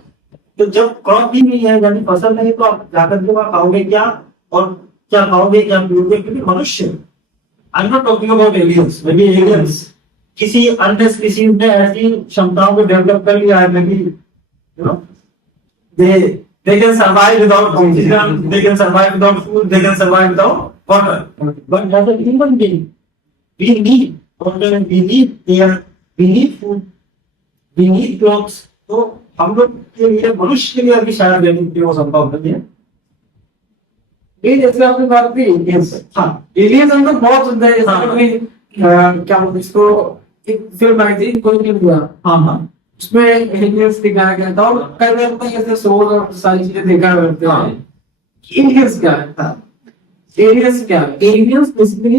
तो जब crop भी नहीं है यानी फसल नहीं, तो आप जाकर के वहां खाओगे क्या और क्या खाओगे, क्या पियोगे? क्योंकि मनुष्य, I am not talking about aliens, may be aliens किसी अन्य स्पीशीज ने ऐसी क्षमताओं को डेवलप कर लिया है, may be they can survive without oxygen, they can survive without food, they can survive without water, but as a human being we need water, we need air, we need food, we need clothes. तो हम लोग के लिए, मनुष्य के लिए अभी शायद लेने वो संभव नहीं है। ये जैसे आपने बात की एलियंस, हाँ एलियंस हम लोग बहुत सुनते हैं। क्या बोलते इसको, एक फिल्म आई थी, कोई फिल्म हुआ, हाँ उसमें एलियंस दिखाया गया था और कई बार ऐसे सोल और सारी चीजें देखा करते हैं। एलियंस क्या है? एलियंस क्या है? एलियंस बेसिकली,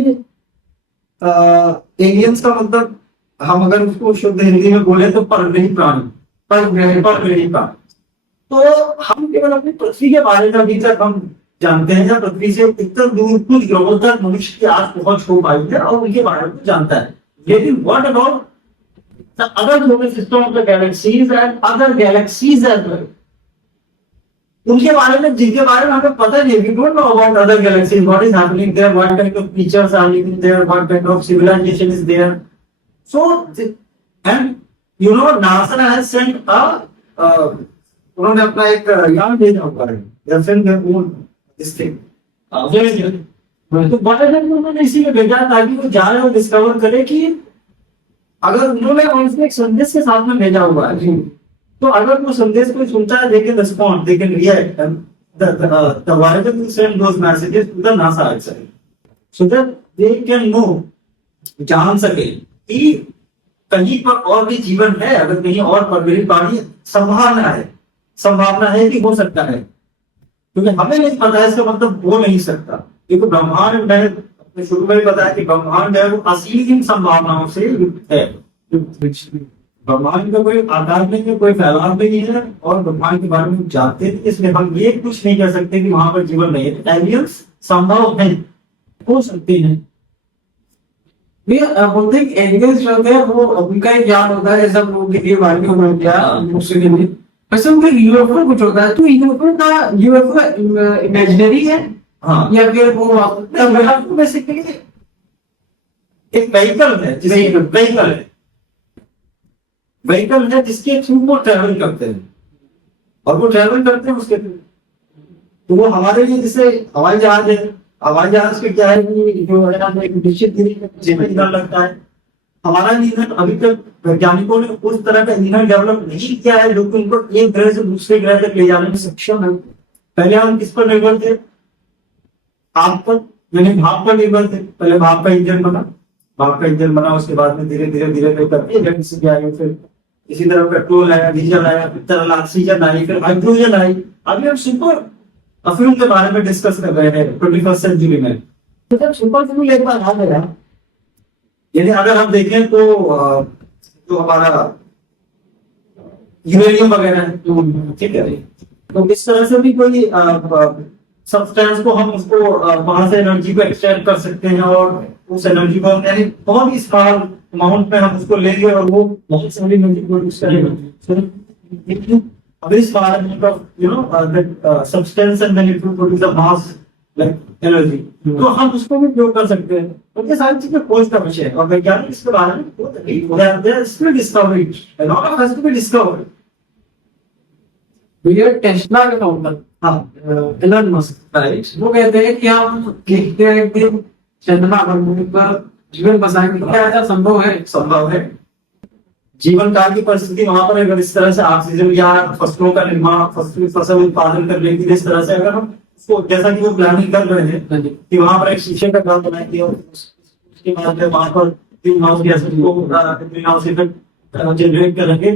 एलियंस का मतलब हम अगर उसको शुद्ध हिंदी में बोले तो परग्रही प्राणी, परग्रही प्राणी। तो हम केवल अपनी पृथ्वी के बारे में अभी तक हम जानते हैं, जब पृथ्वी से इतना दूर कुछ ग्रहों तक मनुष्य की आज पहुंच हो पाई है और उनके बारे में जानता है। लेकिन what about the other solar system of the galaxies and other galaxies as well? उनके बारे में, जिनके बारे में हमें पता नहीं, we don't know about other galaxies, what is happening there, what kind of features are living there, what kind of civilization is there. So and NASA has sent उन्होंने अपना एक याद भेजा हुआ है गर्लफ्रेंड दिस थिंग। तो बड़े दिन में उन्होंने इसीलिए भेजा ताकि वो जाने और डिस्कवर करे कि अगर उन्होंने उनसे एक संदेश के साथ में भेजा हुआ है, तो अगर वो संदेश कोई सुनता है, they can respond, they can react, the whatever you send those messages to the NASA itself, so that they can know, जान सके कि कहीं पर और भी जीवन है, अगर कहीं और परवरिश पानी संभावना है कि हो सकता है, क्योंकि हमें नहीं पता है, इसका मतलब हो नहीं सकता, क्योंकि ब्रह्मांड में अपने शुरू में ही बताया कि ब्रह्मांड है वो असीम संभावनाओं से युक्त है। ब्रह्मांड का कोई आकार नहीं है, कोई फैलाव नहीं है, और ब्रह्मांड के बारे में जानते हैं, इसलिए हम ये कुछ नहीं कह सकते कि वहां पर जीवन नहीं है। एलियंस संभव है, हो सकते हैं। बोलते हैं एलियंस जो होते हैं वो उनका ही ज्ञान होता है, जैसे हम लोगों के लिए वाणी हो गया उसके लिए, वैसे उनका यूएफओ कुछ होता है। तो यूएफओ इमेजिनरी है, हाँ, या फिर वो बेसिकली एक व्हीकल है, व्हीकल है जिसके थ्रू वो ट्रेवल करते हैं, और वो ट्रेवल करते हैं उसके थ्रू। तो वो हमारे लिए जैसे हवाई जहाज है, हवाई जहाज के क्या है कि जो है एक निश्चित ईंधन लगता है। हमारा ईंधन अभी तक वैज्ञानिकों ने उस तरह का ईंधन डेवलप नहीं किया है जो कि उनको एक ग्रह से दूसरे ग्रह तक ले जाने में सक्षम है। पहले हम किस पर निर्भर थे? आग पर, यानी भाप पर निर्भर थे। पहले भाप का इंजन बना, उसके बाद में धीरे धीरे करके इलेक्ट्रिसिटी आई, फिर इसी तरह पेट्रोल आया, डीजल आया, फिर तरल ऑक्सीजन आई, फिर हाइड्रोजन आई। अभी हम सुपर फ्यूल के बारे में डिस्कस कर रहे हैं 21st सेंचुरी में। तो जब सुपर फ्यूल एक बार आ गया, यानी अगर हम देखें तो जो हमारा यूरेनियम वगैरह है, ठीक है, तो इस तरह से भी कोई सब्सटेंस को हम उसको वहां से एनर्जी को एक्सट्रैक्ट कर सकते हैं, और उस एनर्जी को यानी बहुत ही स्मॉल अमाउंट में हम उसको लेंगे और वो बहुत सारी एनर्जी प्रोड्यूस करेगा। अभी small amount of that substance and then it will produce a mass like energy, तो हम उसको भी प्रयोग कर सकते हैं। तो ये सारी चीजें खोज का विषय है, और वैज्ञानिक इसके बारे में बहुत डिस्कवरी भैया टेस्ला का फाउंडर एलन मस्क, वो कहते हैं कि हम देखते हैं एक दिन चंद्रमा पर जीवन बसाएंगे, क्या ऐसा संभव है? जीवन काल की परिस्थिति वहां पर अगर इस तरह से ऑक्सीजन या फसलों का निर्माण, फसल उत्पादन करने के लिए इस तरह से अगर हम उसको, जैसा कि वो प्लानिंग कर रहे हैं कि वहां पर एक शीशे का घर बनाएंगे और उसके बाद वहां पर ग्रीन हाउस इफेक्ट जनरेट करेंगे,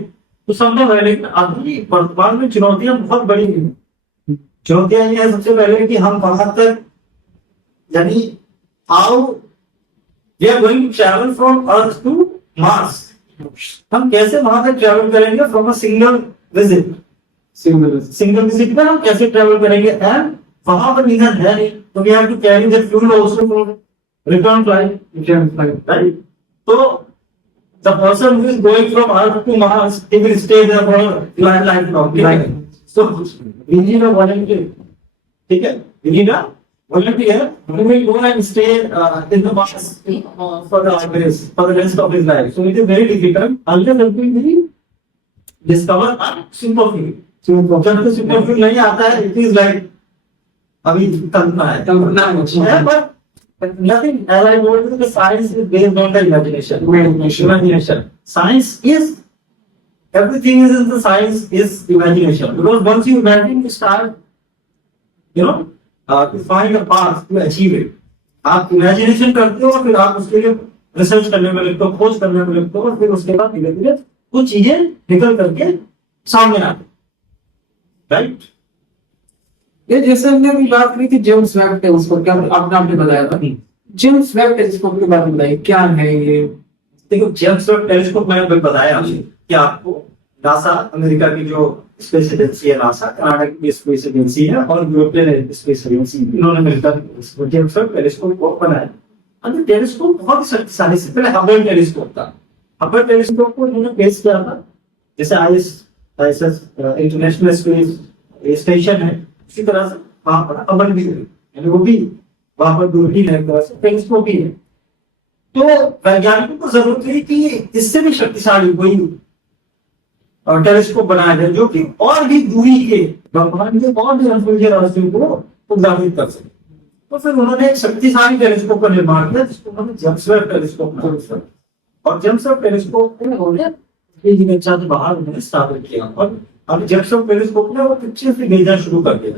तो संभव है। लेकिन अभी वर्तमान में चुनौतियां बहुत बड़ी हैं। चुनौतियां ये है सबसे पहले कि हम वहां तक, यानी how we are going to travel from earth to Mars, हम कैसे वहां तक ट्रैवल करेंगे फ्रॉम अ सिंगल विजिट में हम कैसे ट्रैवल करेंगे, एंड वहां पर ईंधन है नहीं, तो we have to carry the fuel also for return flight, right? तो the person who is going from Earth to Mars, he will stay there for lifelong. So we need a volunteer. ठीक है? We need a volunteer who will go and stay in the Mars for the rest of his life. So it is very difficult unless we discover a superfuel. जब तक superfuel नहीं आता है, it is like अभी कल्पना है, but nothing, as I told you, the science is based on the imagination. Science is, everything is in the science is imagination. Because once you imagine, you start, to find a path to achieve it. आप imagination करते हो, फिर आप उसके लिए research करने में लगते हो, खोज करने में लगते हो, और फिर उसके बाद धीरे धीरे कुछ चीजें निकल करके सामने आती, राइट? ये जैसे हमने अभी बात करी थी जेम्स वेब टेलीस्कोप, क्या आपने बताया था? जेम्स वेब टेलीस्कोप के बारे में बताइए, क्या है ये? देखो, जेम्स वेब टेलीस्कोप मैंने बताया कि आपको नासा, अमेरिका की जो स्पेस एजेंसी है नासा, कनाडा की स्पेस एजेंसी है, और यूरोपियन स्पेस एजेंसी, इन्होंने मिलकर जेम्स वेब टेलीस्कोप को बनाया। अब टेलीस्कोप बहुत शक्तिशाली, से पहले हबल टेलीस्कोप था। हबल टेलीस्कोप को इन्होंने पेश किया था, जैसे आईएसएस इंटरनेशनल स्पेस स्टेशन है, इसी तरह से वहां पर हबल भी है, यानी वो भी वहां पर दूरबीन है, एक तरह से टेलीस्कोप भी है। तो वैज्ञानिकों को जरूरत है कि इससे भी शक्तिशाली कोई टेलीस्कोप बनाया गया जो कि और भी दूरी के ब्रह्मांड के और भी अनसुलझे रहस्यों को उद्घाटित कर सके। तो फिर उन्होंने एक शक्तिशाली टेलीस्कोप का निर्माण किया जिसको उन्होंने जेम्स वेब टेलीस्कोप नाम दिया। और जेम्स वेब टेलीस्कोप में उन्होंने इमेज से बाहर उन्होंने स्थापित किया और अब जेम्स वेब टेलीस्कोप ने वो पिक्चर्स भी भेजना शुरू कर दिया।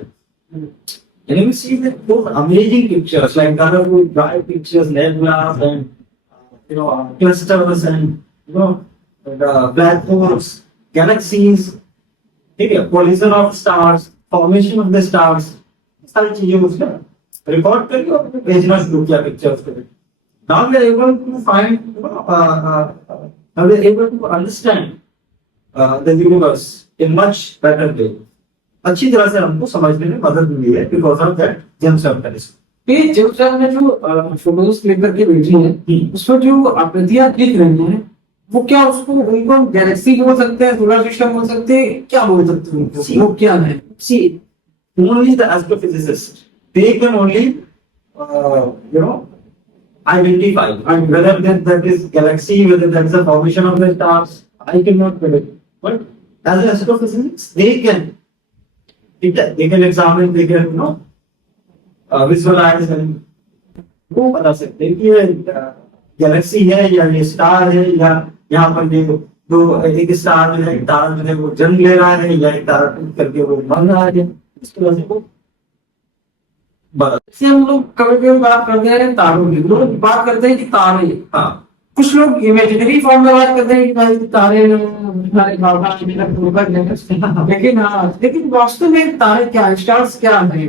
And you see that those amazing pictures, like colorful, bright pictures, nebulas, and clusters, and black holes, galaxies, ठीक है, collision of stars, formation of the stars, सारी चीजें उसने रिकॉर्ड करके और भेजना शुरू किया पिक्चर्स को। Now we are able to find, now we are able to understand the universe in much better way. अच्छी तरह से हमको समझने में मदद मिली है because of that James Webb telescope. ये जेम्स वेब ने जो फोटोज क्लिक करके भेजी है उसमें जो आकृतियां दिख रही हैं वो क्या उसको उनको गैलेक्सी बोल सकते हैं, सोलर सिस्टम बोल सकते हैं, क्या बोल सकते हैं उनको? वो क्या है? See only the astrophysicist they can only identify whether that is galaxy, whether that is a formation of the stars. I cannot predict, but as an astrophysicist they can examine, they can visualize and वो बता सकते हैं कि ये Galaxy है या ये star है या यहाँ पर ये दो एक स्टार जो है एक तारा जो है वो जन्म ले रहा है या एक तारा टूट करके वो मर रहा है। इस तरह से वो से हम लोग कभी कभी बात करते हैं तारों की, लोग बात करते हैं कि तारे, हाँ कुछ लोग इमेजिनरी फॉर्म में बात करते हैं कि भाई तारे लेकिन हाँ, लेकिन वास्तव में तारे क्या है, स्टार्स क्या है?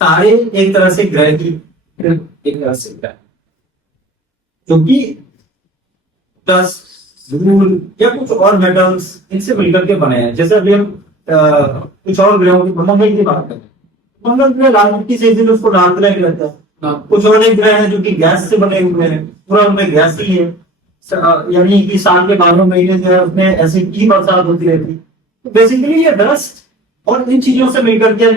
तारे एक तरह से ग्रह की एक तरह से ग्रह क्योंकि प्लस धूल या कुछ और मेटल्स इनसे मिलकर के बने हैं। जैसे अभी हम कुछ और ग्रहों की मंगल की बात करें, मंगल ग्रह लाल मिट्टी से इसलिए उसको लाल ग्रह कहते हैं। कुछ और एक ग्रह है जो कि गैस से बने हुए हैं, पूरा उनमें गैस ही है, यानी कि साल के 12 महीने जो है उसमें एसिड की बरसात होती रहती है। तो बेसिकली ये डस्ट और इन चीजों से मिलकर के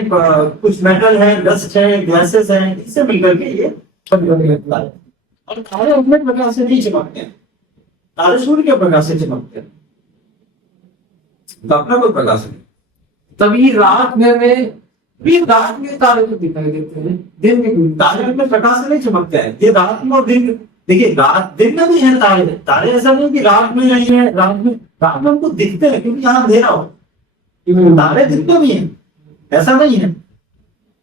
कुछ मेटल है, डस्ट है, गैसेस है, इससे मिलकर के ये है। और तारे अपने प्रकाश से नहीं चमकते हैं, तारे सूर्य के प्रकाश से चमकते हैं, तो अपना कोई प्रकाश नहीं। तभी रात में भी रात में तारे को दिखाई देते हैं, दिन में तारे अपने प्रकाश से नहीं चमकते हैं। ये रात में और दिन, देखिए रात दिन में भी है तारे, तारे ऐसा नहीं कि रात में नहीं है, रात में हमको दिखते हैं क्योंकि यहाँ अंधेरा हो, तारे दिन में भी है, ऐसा नहीं है।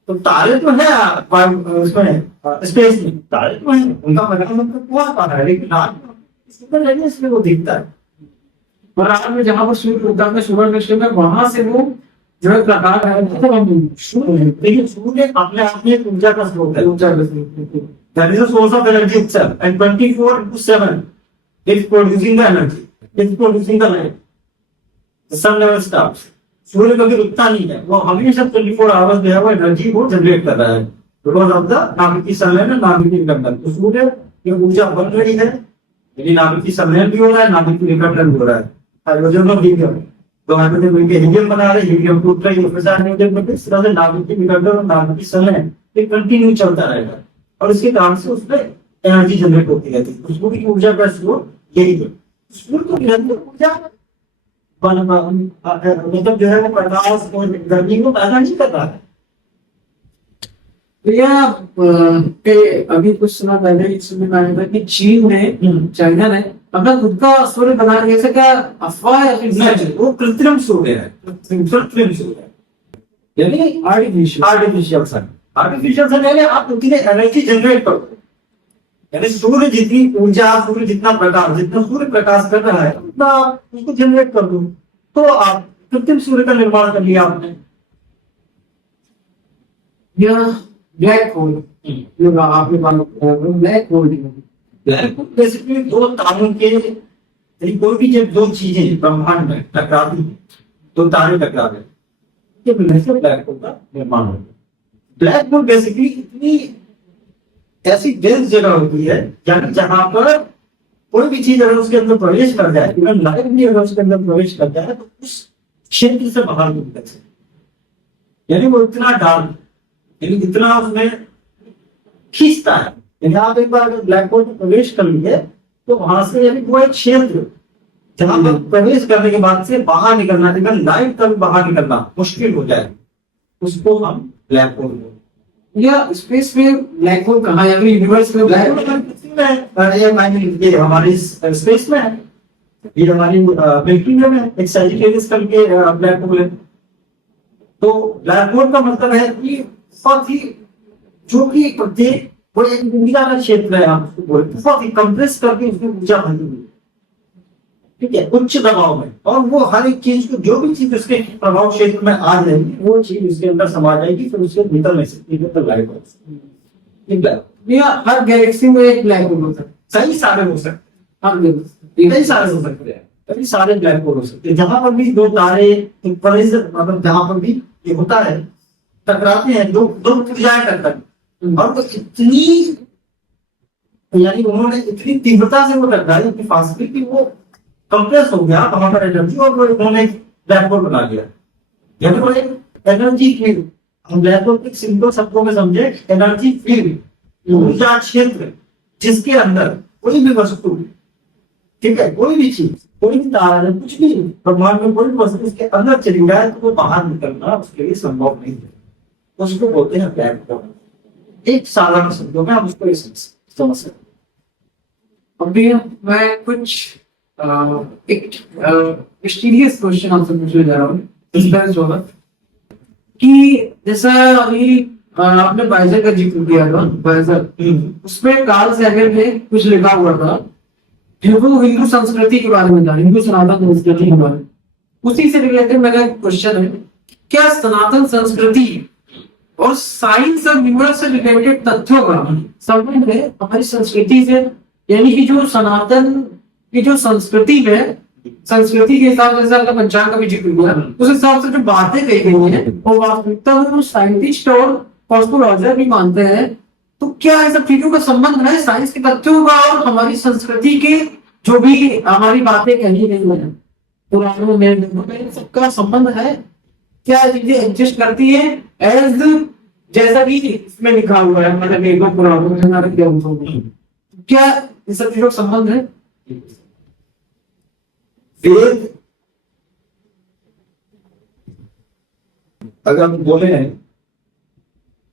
तो तारे तो है उसमें स्पेस में, तारे तो है, उनका प्रकाश हमको पूरा पाता है, लेकिन रात में इसमें वो दिखता है। और रात में जहां पर सूर्य उगता है सोलर सिस्टम में, वहां से वो जो है प्रकाश है, लेकिन सूर्य अपने आप में एक ऊर्जा का स्रोत है, ऊर्जा का स्रोत। That is a source of energy itself, and 24/7 it's producing the energy, it's producing the light. The sun never stops. सूर्य कभी रुकता नहीं है, वो हमेशा 24 आवर्स जो है वो एनर्जी को जनरेट कर रहा है बिकॉज ऑफ द नाभिकीय संलयन और नाभिकीय विघटन। तो सूर्य की ऊर्जा बन रही है, यानी नाभिकीय संलयन भी हो रहा है, नाभिकीय विघटन भी हो रहा है। हाइड्रोजन और हीलियम, दो हाइड्रोजन मिलकर हीलियम बना रहे, हीलियम टूट रही है, फिर हाइड्रोजन बनते, इस तरह से नाभिकीय विघटन और नाभिकीय संलयन एक कंटिन्यू चलता रहेगा और इसके कारण से उसमें एनर्जी जनरेट होती रहती है। सूर्य की ऊर्जा का स्रोत यही है। सूर्य को निरंतर ऊर्जा मतलब जो है वो प्रकाश और गर्मी को पैदा नहीं कर रहा है। तो अभी कुछ समय पहले इसमें आया था कि चीन ने, चाइना ने अपना खुद का सूर्य बना लिया। ऐसा क्या अफवाह है? वो कृत्रिम सूर्य है, कृत्रिम सूर्य यानी आर्टिफिशियल सन। आर्टिफिशियल सन यानी आप उतनी एनर्जी जनरेट करो, यानी सूर्य जितनी ऊर्जा, सूर्य जितना प्रकाश, जितना सूर्य प्रकाश कर रहा है उतना आप उसको जनरेट कर दो, तो आप कृत्रिम सूर्य का निर्माण कर लिया आपने। ब्लैक होल, जो आपने black hole, black hole basically दो तारों के, यानी कोई भी जब दो चीजें ब्रह्मांड में टकराती है, दो तारे टकराते हैं, ये ब्लैक होल का निर्माण होता है। ब्लैक होल बेसिकली इतनी ऐसी डेंस जगह होती है यानी जहां पर कोई भी चीज अगर उसके अंदर प्रवेश कर जाए, इवन लाइट भी अगर उसके अंदर प्रवेश कर जाए तो उस क्षेत्र से बाहर नहीं निकल सकते, यानी वो इतना डार्क, यानी इतना उसमें खींचता है। यानी आप एक बार अगर ब्लैक होल में प्रवेश कर लिए तो वहां से यानी वो एक क्षेत्र जहां पर प्रवेश करने के बाद से बाहर निकलना, इवन लाइट तक बाहर निकलना मुश्किल हो जाए, उसको हम ब्लैक होल बोलते हैं। या स्पेस में ब्लैक होल कहाँ है, अगर यूनिवर्स में ब्लैक होल ये हमारी स्पेस में है, ये हमारी मिल्की वे में एक सैजिटेरियस करके ब्लैक होल है। तो ब्लैक होल का मतलब है कि बहुत ही, जो कि प्रत्येक वो एक इंडिया का क्षेत्र है, आप उसको बोलते हैं, बहुत ही कंप्रेस करके उसकी ऊर्जा भरी हुई है, ठीक है, उच्च दबाव में, और वो हर एक चीज को, जो भी चीज उसके प्रभाव क्षेत्र में आ जाएगी वो चीज उसके अंदर समा जाएगी, फिर उसके भीतर में से लाइट हो। या हर गैलेक्सी में एक ब्लैक होल होता है, सही सारे हो सकते हैं, हाँ कई सारे हो सकते हैं, कई सारे ब्लैक होल हो सकते हैं। जहां पर भी दो तारे मतलब जहां पर भी ये होता है, टकराते हैं, दो दो ऊर्जाएं टक्कर, और वो इतनी, यानी उन्होंने इतनी तीव्रता से वो टकराई अपनी फासले की, वो कंप्रेस हो गया वहां पर एनर्जी, और वो उन्होंने एक ब्लैक होल बना दिया। यानी वो एक एनर्जी फील्ड, हम ब्लैक होल के सिंपल शब्दों में समझे, एनर्जी फील्ड, ऊर्जा क्षेत्र, जिसके अंदर कोई भी वस्तु, ठीक है, कोई भी चीज, कोई भी तारा, कुछ भी ब्रह्मांड में कोई भी वस्तु उसके अंदर चली जाए तो वो बाहर निकलना उसके लिए संभव नहीं है, उसको बोलते हैं ब्लैक होल। एक साधारण शब्दों में हम उसको समझ सकते हैं। अभी मैं कुछ एक मिस्टीरियस क्वेश्चन आपसे पूछने जा रहा हूँ, सस्पेंस होगा, कि जैसा अभी आपने बाइजर का जिक्र किया था, बाइजर, उसमें कार्ल सैगन ने कुछ लिखा हुआ था, जो वो हिंदू संस्कृति के बारे में था, हिंदू सनातन संस्कृति के बारे में। उसी से रिलेटेड मेरा क्वेश्चन है, क्या सनातन संस्कृति और साइंस और न्यूमरल्स से रिलेटेड तथ्यों का संबंध है हमारी संस्कृति से? यानी कि जो सनातन की जो संस्कृति है, संस्कृति के हिसाब से अगर पंचांग का भी जिक्र हुआ, उस हिसाब से जो बातें कही गई हैं वो वास्तविकता में साइंटिस्ट और कॉस्मोलॉजर भी मानते हैं, तो क्या ये सब चीजों का संबंध है साइंस के तथ्यों का और हमारी संस्कृति के जो भी हमारी बातें कही गई हैं पुराणों में, सबका संबंध है? क्या चीजें एग्जिस्ट करती है एज जैसा कि इसमें लिखा हुआ है, मतलब वेदों पुराणों में हमारे ग्रंथों में, क्या ये सब चीजों का संबंध है? वेद अगर हम बोले हैं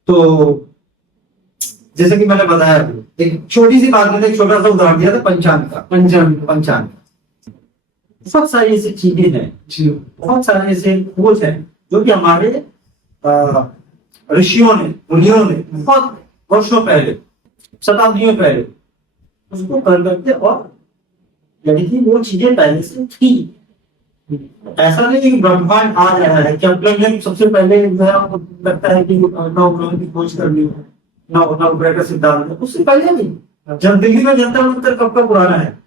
तो, जैसे कि मैंने बताया, एक छोटी सी बात में एक छोटा सा उदाहरण दिया था पंचांग का। पंचांग बहुत सारी ऐसी चीजें हैं, बहुत सारे ऐसे खोज हैं जो कि हमारे ऋषियों ने, मुनियों ने बहुत वर्षों पहले, शताब्दियों पहले उसको कर करते, और यानी कि वो चीजें पहले से थी। ऐसा नहीं कि ब्रह्मांड आ रहा है, केपलर ने सबसे पहले लगता है कि नौ ग्रहों की खोज कर ली, नौ ग्रह का सिद्धांत, उससे पहले नहीं। जब दिल्ली में जंतर मंतर कब का पुराना है,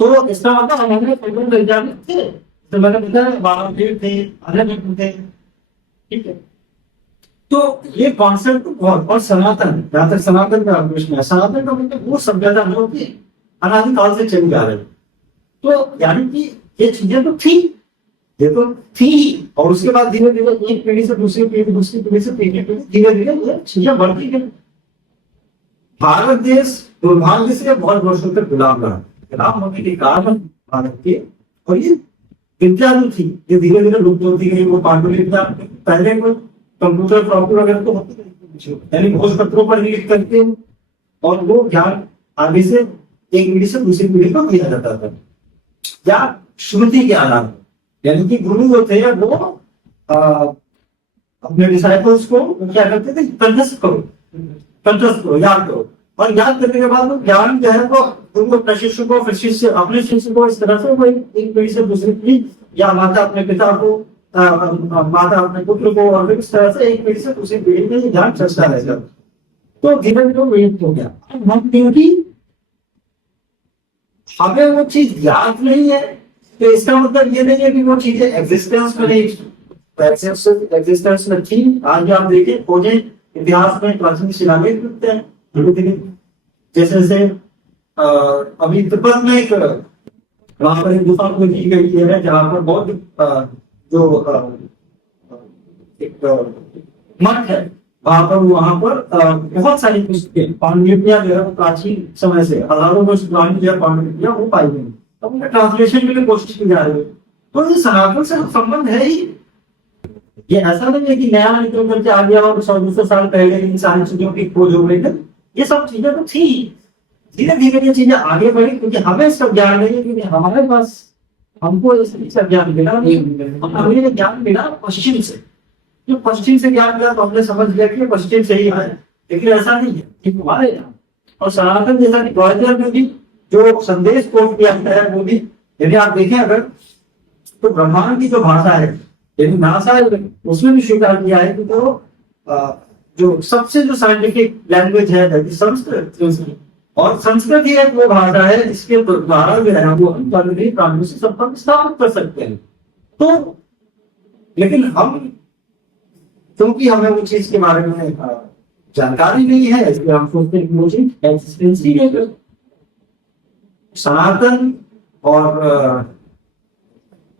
तो इसका मतलब हमारे फोटो वैज्ञानिक थे, तो मैंने बताया बारह थे, अलग थे, ठीक है। तो ये कॉन्सेप्ट बहुत, और सनातन, जहां तक सनातन का प्रश्न है, सनातन का मतलब वो सभ्यता जो कि अनादिकाल से चली आ रही, तो यानी कि ये चीजें तो थी, ये तो थी, और उसके बाद धीरे धीरे एक पीढ़ी से दूसरी पीढ़ी, दूसरी पीढ़ी से तीसरी पीढ़ी, धीरे धीरे ये चीजें बढ़ती गई। भारत देश दुर्भाग्य से बहुत वर्षों तक गुलाम रहा, गुलाम होने के कारण भारत के, और ये विद्या जो थी ये धीरे धीरे लुप्त होती गई। वो पांडुलिपियां, पहले को कंप्यूटर प्रॉपर वगैरह तो होती नहीं, यानी भोज पत्रों पर लिख करके, और वो ज्ञान आगे से एक पीढ़ी से दूसरी पीढ़ी को दिया जाता था, या श्रुति के आधार पर, यानी कि गुरु जो थे वो अपने डिसाइपल्स को क्या करते थे, कंठस्थ करो, याद करो, और याद करने के बाद वो ज्ञान जो है वो उनको अपने शिष्य को, फिर शिष्य अपने शिष्य को, इस तरह से वो एक पीढ़ी से दूसरी पीढ़ी, या माता अपने पिता को, माता अपने पुत्र को, और फिर इस तरह से एक पीढ़ी से दूसरी पीढ़ी में ज्ञान चलता रहेगा। तो धीरे धीरे विलुप्त हो गया। क्योंकि हमें वो चीज याद नहीं है, तो इसका मतलब ये नहीं है कि वो चीजें एग्जिस्टेंस में नहीं, एग्जिस्टेंस में थी। आज आप देखें, खोजें इतिहास में प्राचीन शिलालेख मिलते हैं धीरे धीरे, जैसे जैसे अभी तिब्बत में एक वहां पर एक गुफा खोजी गई है, जहां पर बौद्ध जो एक मठ है, वहां पर बहुत सारी पुस्तकें, पांडुलिपियां जो है प्राचीन समय से हजारों वर्ष पुरानी जो है पांडुलिपियां वो पाई गई। अब उनका ट्रांसलेशन के लिए कोशिश की जा रही है। तो ये सनातन से संबंध है ही। ये ऐसा नहीं है कि नया निकल करके आ गया और 100-200 साल पहले इन सारी चीजों की खोज हो गई है। ये सब चीजें तो थी, धीरे धीरे ये चीजें आगे बढ़ी क्योंकि हमें इसका ज्ञान नहीं है, क्योंकि हमारे पास हमको इस चीज का ज्ञान मिला नहीं। हमें ये ज्ञान मिला पश्चिम से। जो पश्चिम से ज्ञान मिला तो हमने समझ लिया कि ये पश्चिम से ही है, लेकिन ऐसा नहीं है कि हमारे यहाँ। और सनातन जैसा ग्वालियर में भी जो संदेश कोट किया गया है वो भी, यदि आप देखें अगर, तो ब्रह्मांड की जो भाषा है, यदि नासा उसमें भी स्वीकार किया है कि तो जो सबसे जो साइंटिफिक लैंग्वेज है संस्कृत, और संस्कृत ही एक वो भाषा है जिसके द्वारा जो है वो हम परंपरा प्राणियों से संपर्क स्थापित कर सकते हैं। तो लेकिन हम, क्योंकि हमें वो चीज के बारे में जानकारी नहीं है, इसलिए हम सोचते हैं कि वो चीज एक्सिस्टेंसी है। सनातन और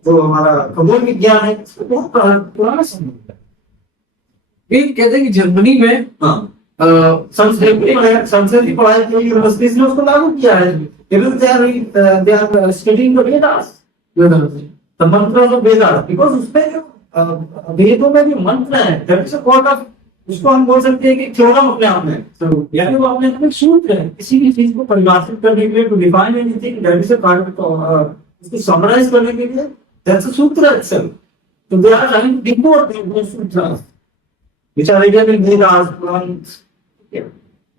जो हमारा खगोल विज्ञान है इसको बहुत पुराना संबंध है। ये कहते हैं कि जर्मनी में संस्कृत की पढ़ाई के लिए यूनिवर्सिटीज ने उसको लागू किया है। Even they are studying the Vedas, the mantras of Vedas, because उसमें जो वेदों में भी मंत्र है, that is a part of, उसको हम बोल सकते हैं कि थ्योरम अपने आप में, यानी वो अपने आप में सूत्र है किसी भी चीज को परिभाषित करने के लिए, to define anything, that is a part of, उसको समराइज करने के लिए, that's a sutra itself. So they are trying to decode those sutras, which are written in Vedas, Purans.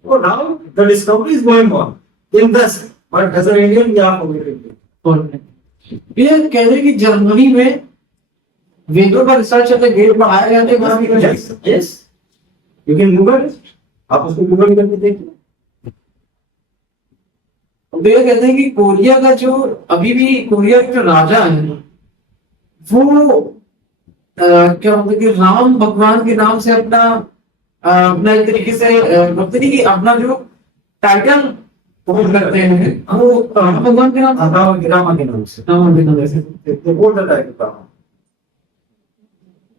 So now the discovery is going on in this, but as an Indian we are committed. ये कह रहे हैं कि Germany में वेदों का research है, वेद पढ़ाया जाता है। Yes, yes. You can Google it. आप उसको Google करके देखिए। तो ये कहते हैं कि कोरिया का जो अभी भी कोरिया के जो राजा है वो क्या मतलब कि राम भगवान के नाम से अपना एक तरीके से मतलब कि अपना जो टाइटल होल्ड करते हैं वो राम भगवान के नाम से, रामा के नाम से। राम के नाम से। They hold the title Rama.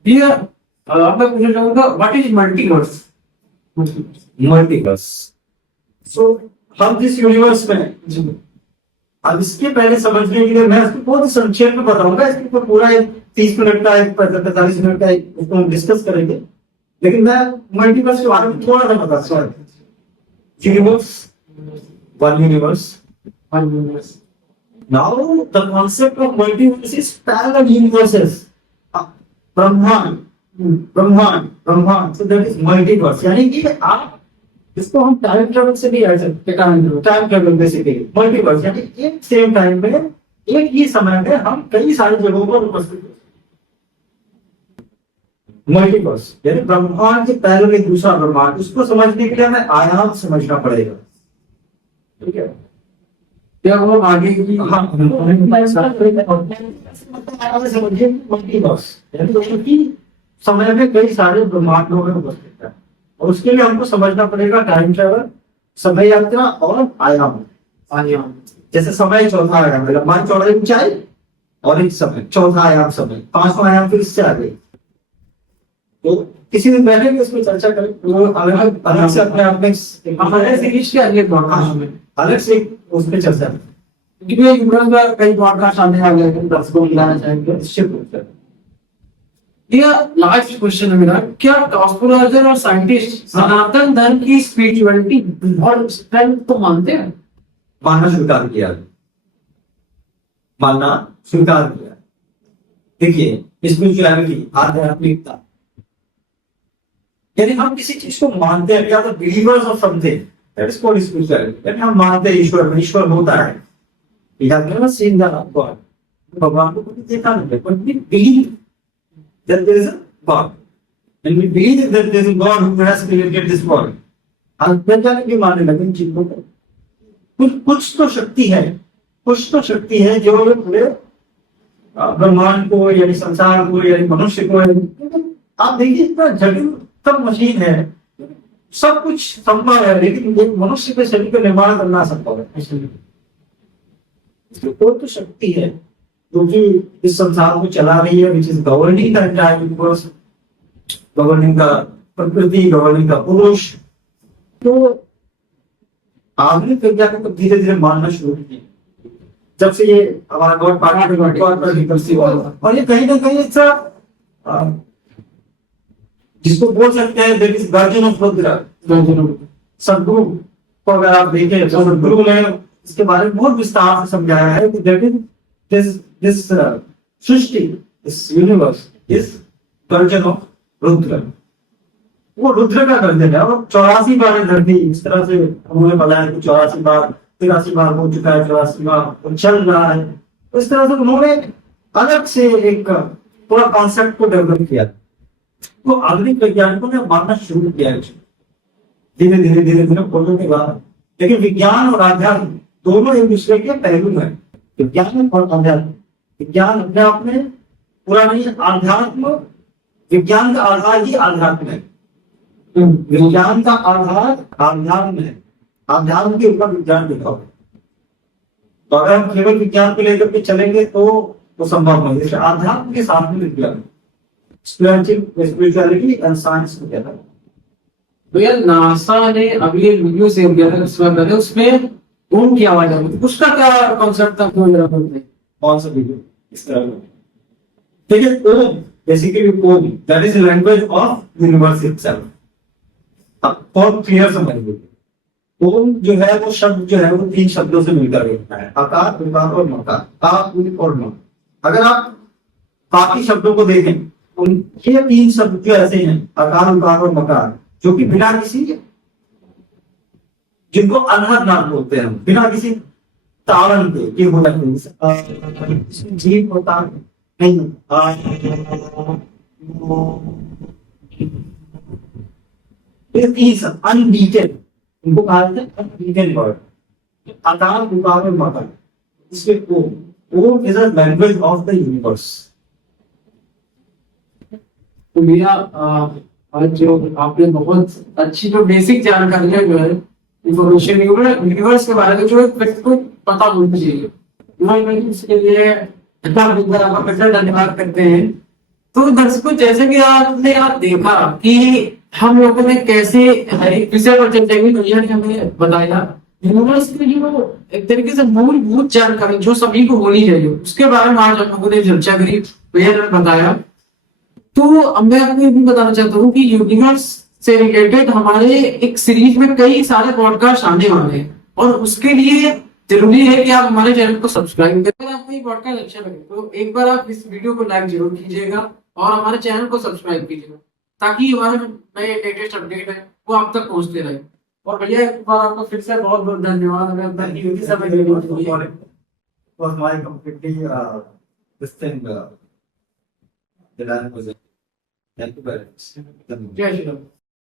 ये आपका पूछना चाहूंगा, व्हाट इज मल्टीवर्स? मल्टीवर्स। सो हम जिस यूनिवर्स में हैं, अब इसके पहले समझने के लिए मैं इसको बहुत संक्षेप में बताऊंगा। इसके ऊपर पूरा 30 मिनट का 45 मिनट का इसको हम डिस्कस करेंगे, लेकिन मैं मल्टीवर्स के बारे में थोड़ा सा बताता हूँ। Universe, one universe. Now the concept of multiverse is parallel universes. ब्रह्मांड, सो दैट इज मल्टीवर्स, यानी कि आप इसको हम टाइम ट्रेवल से भी ऐड सकते हैं। टाइम ट्रेवल बेसिकली मल्टीवर्स, यानी एक सेम टाइम में एक ही समय में हम कई सारी जगहों पर उपस्थित हैं। मल्टीवर्स यानी ब्रह्मांड के पहले एक दूसरा ब्रह्मांड, उसको समझने के लिए हमें आयाम समझना पड़ेगा। ठीक है, क्या वो आगे की समझिए मल्टीवर्स यानी समय में कई सारे ब्रह्मांडों में उपस्थित है, और उसके लिए हमको समझना पड़ेगा टाइम ट्रेवल, समय यात्रा और आयाम। जैसे समय चौथा आयाम, लंबाई चौड़ाई ऊंचाई, और एक समय चौथा आयाम समय, पांचवा आयाम फिर इससे आगे। तो किसी दिन पहले भी इसमें चर्चा करें, वो अलग से अपने आप में हमारे सीरीज के अगले पॉडकास्ट में अलग से उस पर चर्चा करें, क्योंकि एक में कई पॉडकास्ट आने वाले हैं, दर्शकों को मिलाना चाहेंगे निश्चित रूप से। ये लास्ट क्वेश्चन है मेरा, क्या कॉस्मोलॉजर और साइंटिस्ट सनातन धर्म की स्पिरिचुअलिटी और स्ट्रेंथ को मानते हैं? मानना स्वीकार किया। देखिए स्पिरिचुअलिटी, आध्यात्मिकता, यदि हम किसी चीज को मानते हैं, या तो believers of something, that is called spirituality. यदि हम मानते हैं ईश्वर होता है, we have never seen the God, भगवान को कभी देखा नहीं, but we believe that there is a God, and we believe that there is a God who has created this world. वैज्ञानिक भी मानने लगे इन चीजों को। कुछ तो शक्ति है जो पूरे ब्रह्मांड को, यानी संसार को, यानी मनुष्य को, आप देखिए इतना जटिल सब मशीन है, सब कुछ संभव है, लेकिन एक मनुष्य के शरीर का निर्माण करना असंभव है। कोई तो शक्ति है जो कि इस संसार को चला रही है, which is governing the entire universe, governing the प्रकृति, governing the पुरुष। तो आपने वैज्ञानिक को धीरे धीरे मानना शुरू किया। जब से ये हमारा गॉड पार्टिकल और ये कहीं ना कहीं जिसको बोल सकते हैं that is guardian of Rudra. सदगुरु को अगर आप देखें तो सदगुरु ने इसके बारे में बहुत विस्तार से समझाया है कि that is this Srishti, this universe is guardian of Rudra. वो रुद्र का गर्जन है और 84 बार धरती, इस तरह से उन्होंने बताया कि 84 बार 83 बार हो चुका है, 84 बार वो चल रहा है। तो इस तरह से उन्होंने अलग से एक पूरा कॉन्सेप्ट को डेवलप किया। तो आधुनिक वैज्ञानिकों ने मानना शुरू किया है धीरे धीरे धीरे धीरे खोजने के बाद। लेकिन विज्ञान और आध्यात्म दोनों एक दूसरे के पहलू हैं। विज्ञान और आध्यात्म, विज्ञान अपने आप में पूरा नहीं, आध्यात्म विज्ञान का आधार ही आध्यात्म है। विज्ञान का आधार आध्यात्म है, आध्यात्म के ऊपर विज्ञान लिखा हो। तो अगर हम केवल विज्ञान को लेकर के चलेंगे तो वो संभव नहीं। जैसे आध्यात्म के साथ में विज्ञान, स्पिरिचुअलिटी एंड साइंस को कहता है। तो यार नासा ने अभी एक वीडियो शेयर किया था, उसमें ओम की आवाज आई, उसका क्या कॉन्सेप्ट था? कौन सा वीडियो? इस तरह का देखिए, Om basically Om that is language of universe itself. बहुत क्लियर समझिए, ओम जो है वो शब्द जो है वो 3 शब्दों से मिलकर बनता है, आकार, विकार और मकार। आ और म। अगर आप बाकी शब्दों को देखें, उनके 3 शब्द जो ऐसे हैं, आकार, विकार और मकार, जो कि बिना किसी, जिनको अनहद नाम बोलते हैं, बिना किसी तारण के ये हो जाते हैं। जीव होता नहीं, अनबीटेड, उनको कहा जाता है अनबीटेड वर्ड। आकार, विकार और मकार, इसके Om is a language of the universe. तो मेरा आज जो आपने बहुत अच्छी जो बेसिक जानकारी है, जो है इंफॉर्मेशन यूनिवर्स के बारे में, जो एक व्यक्ति को पता होनी चाहिए, इसके लिए धन्यवाद करते हैं। तो दर्शकों, जैसे कि आपने देखा कि हम लोगों ने कैसे एक विषय पर चर्चा की, भैया ने हमें बताया यूनिवर्स की जो एक तरीके से मूलभूत जानकारी जो सभी को होनी चाहिए, उसके बारे में आज हम लोगों ने चर्चा करी, भैया ने बताया। तो मैं आपको ये भी बताना चाहता हूँ कि यूनिवर्स से रिलेटेड हमारे एक सीरीज में कई सारे पॉडकास्ट आने वाले हैं, और उसके लिए जरूरी है कि आप हमारे चैनल को सब्सक्राइब करें। अगर आपको ये पॉडकास्ट अच्छा लगे तो एक बार आप इस वीडियो को लाइक जरूर कीजिएगा और हमारे चैनल को सब्सक्राइब कीजिएगा, ताकि हमारे नए लेटेस्ट अपडेट है वो आप तक पहुंचते रहे। और भैया एक बार आपको फिर से बहुत बहुत धन्यवाद समय देने के लिए। Was my completely this thing that I was. Thank you very much. जय श्री राम।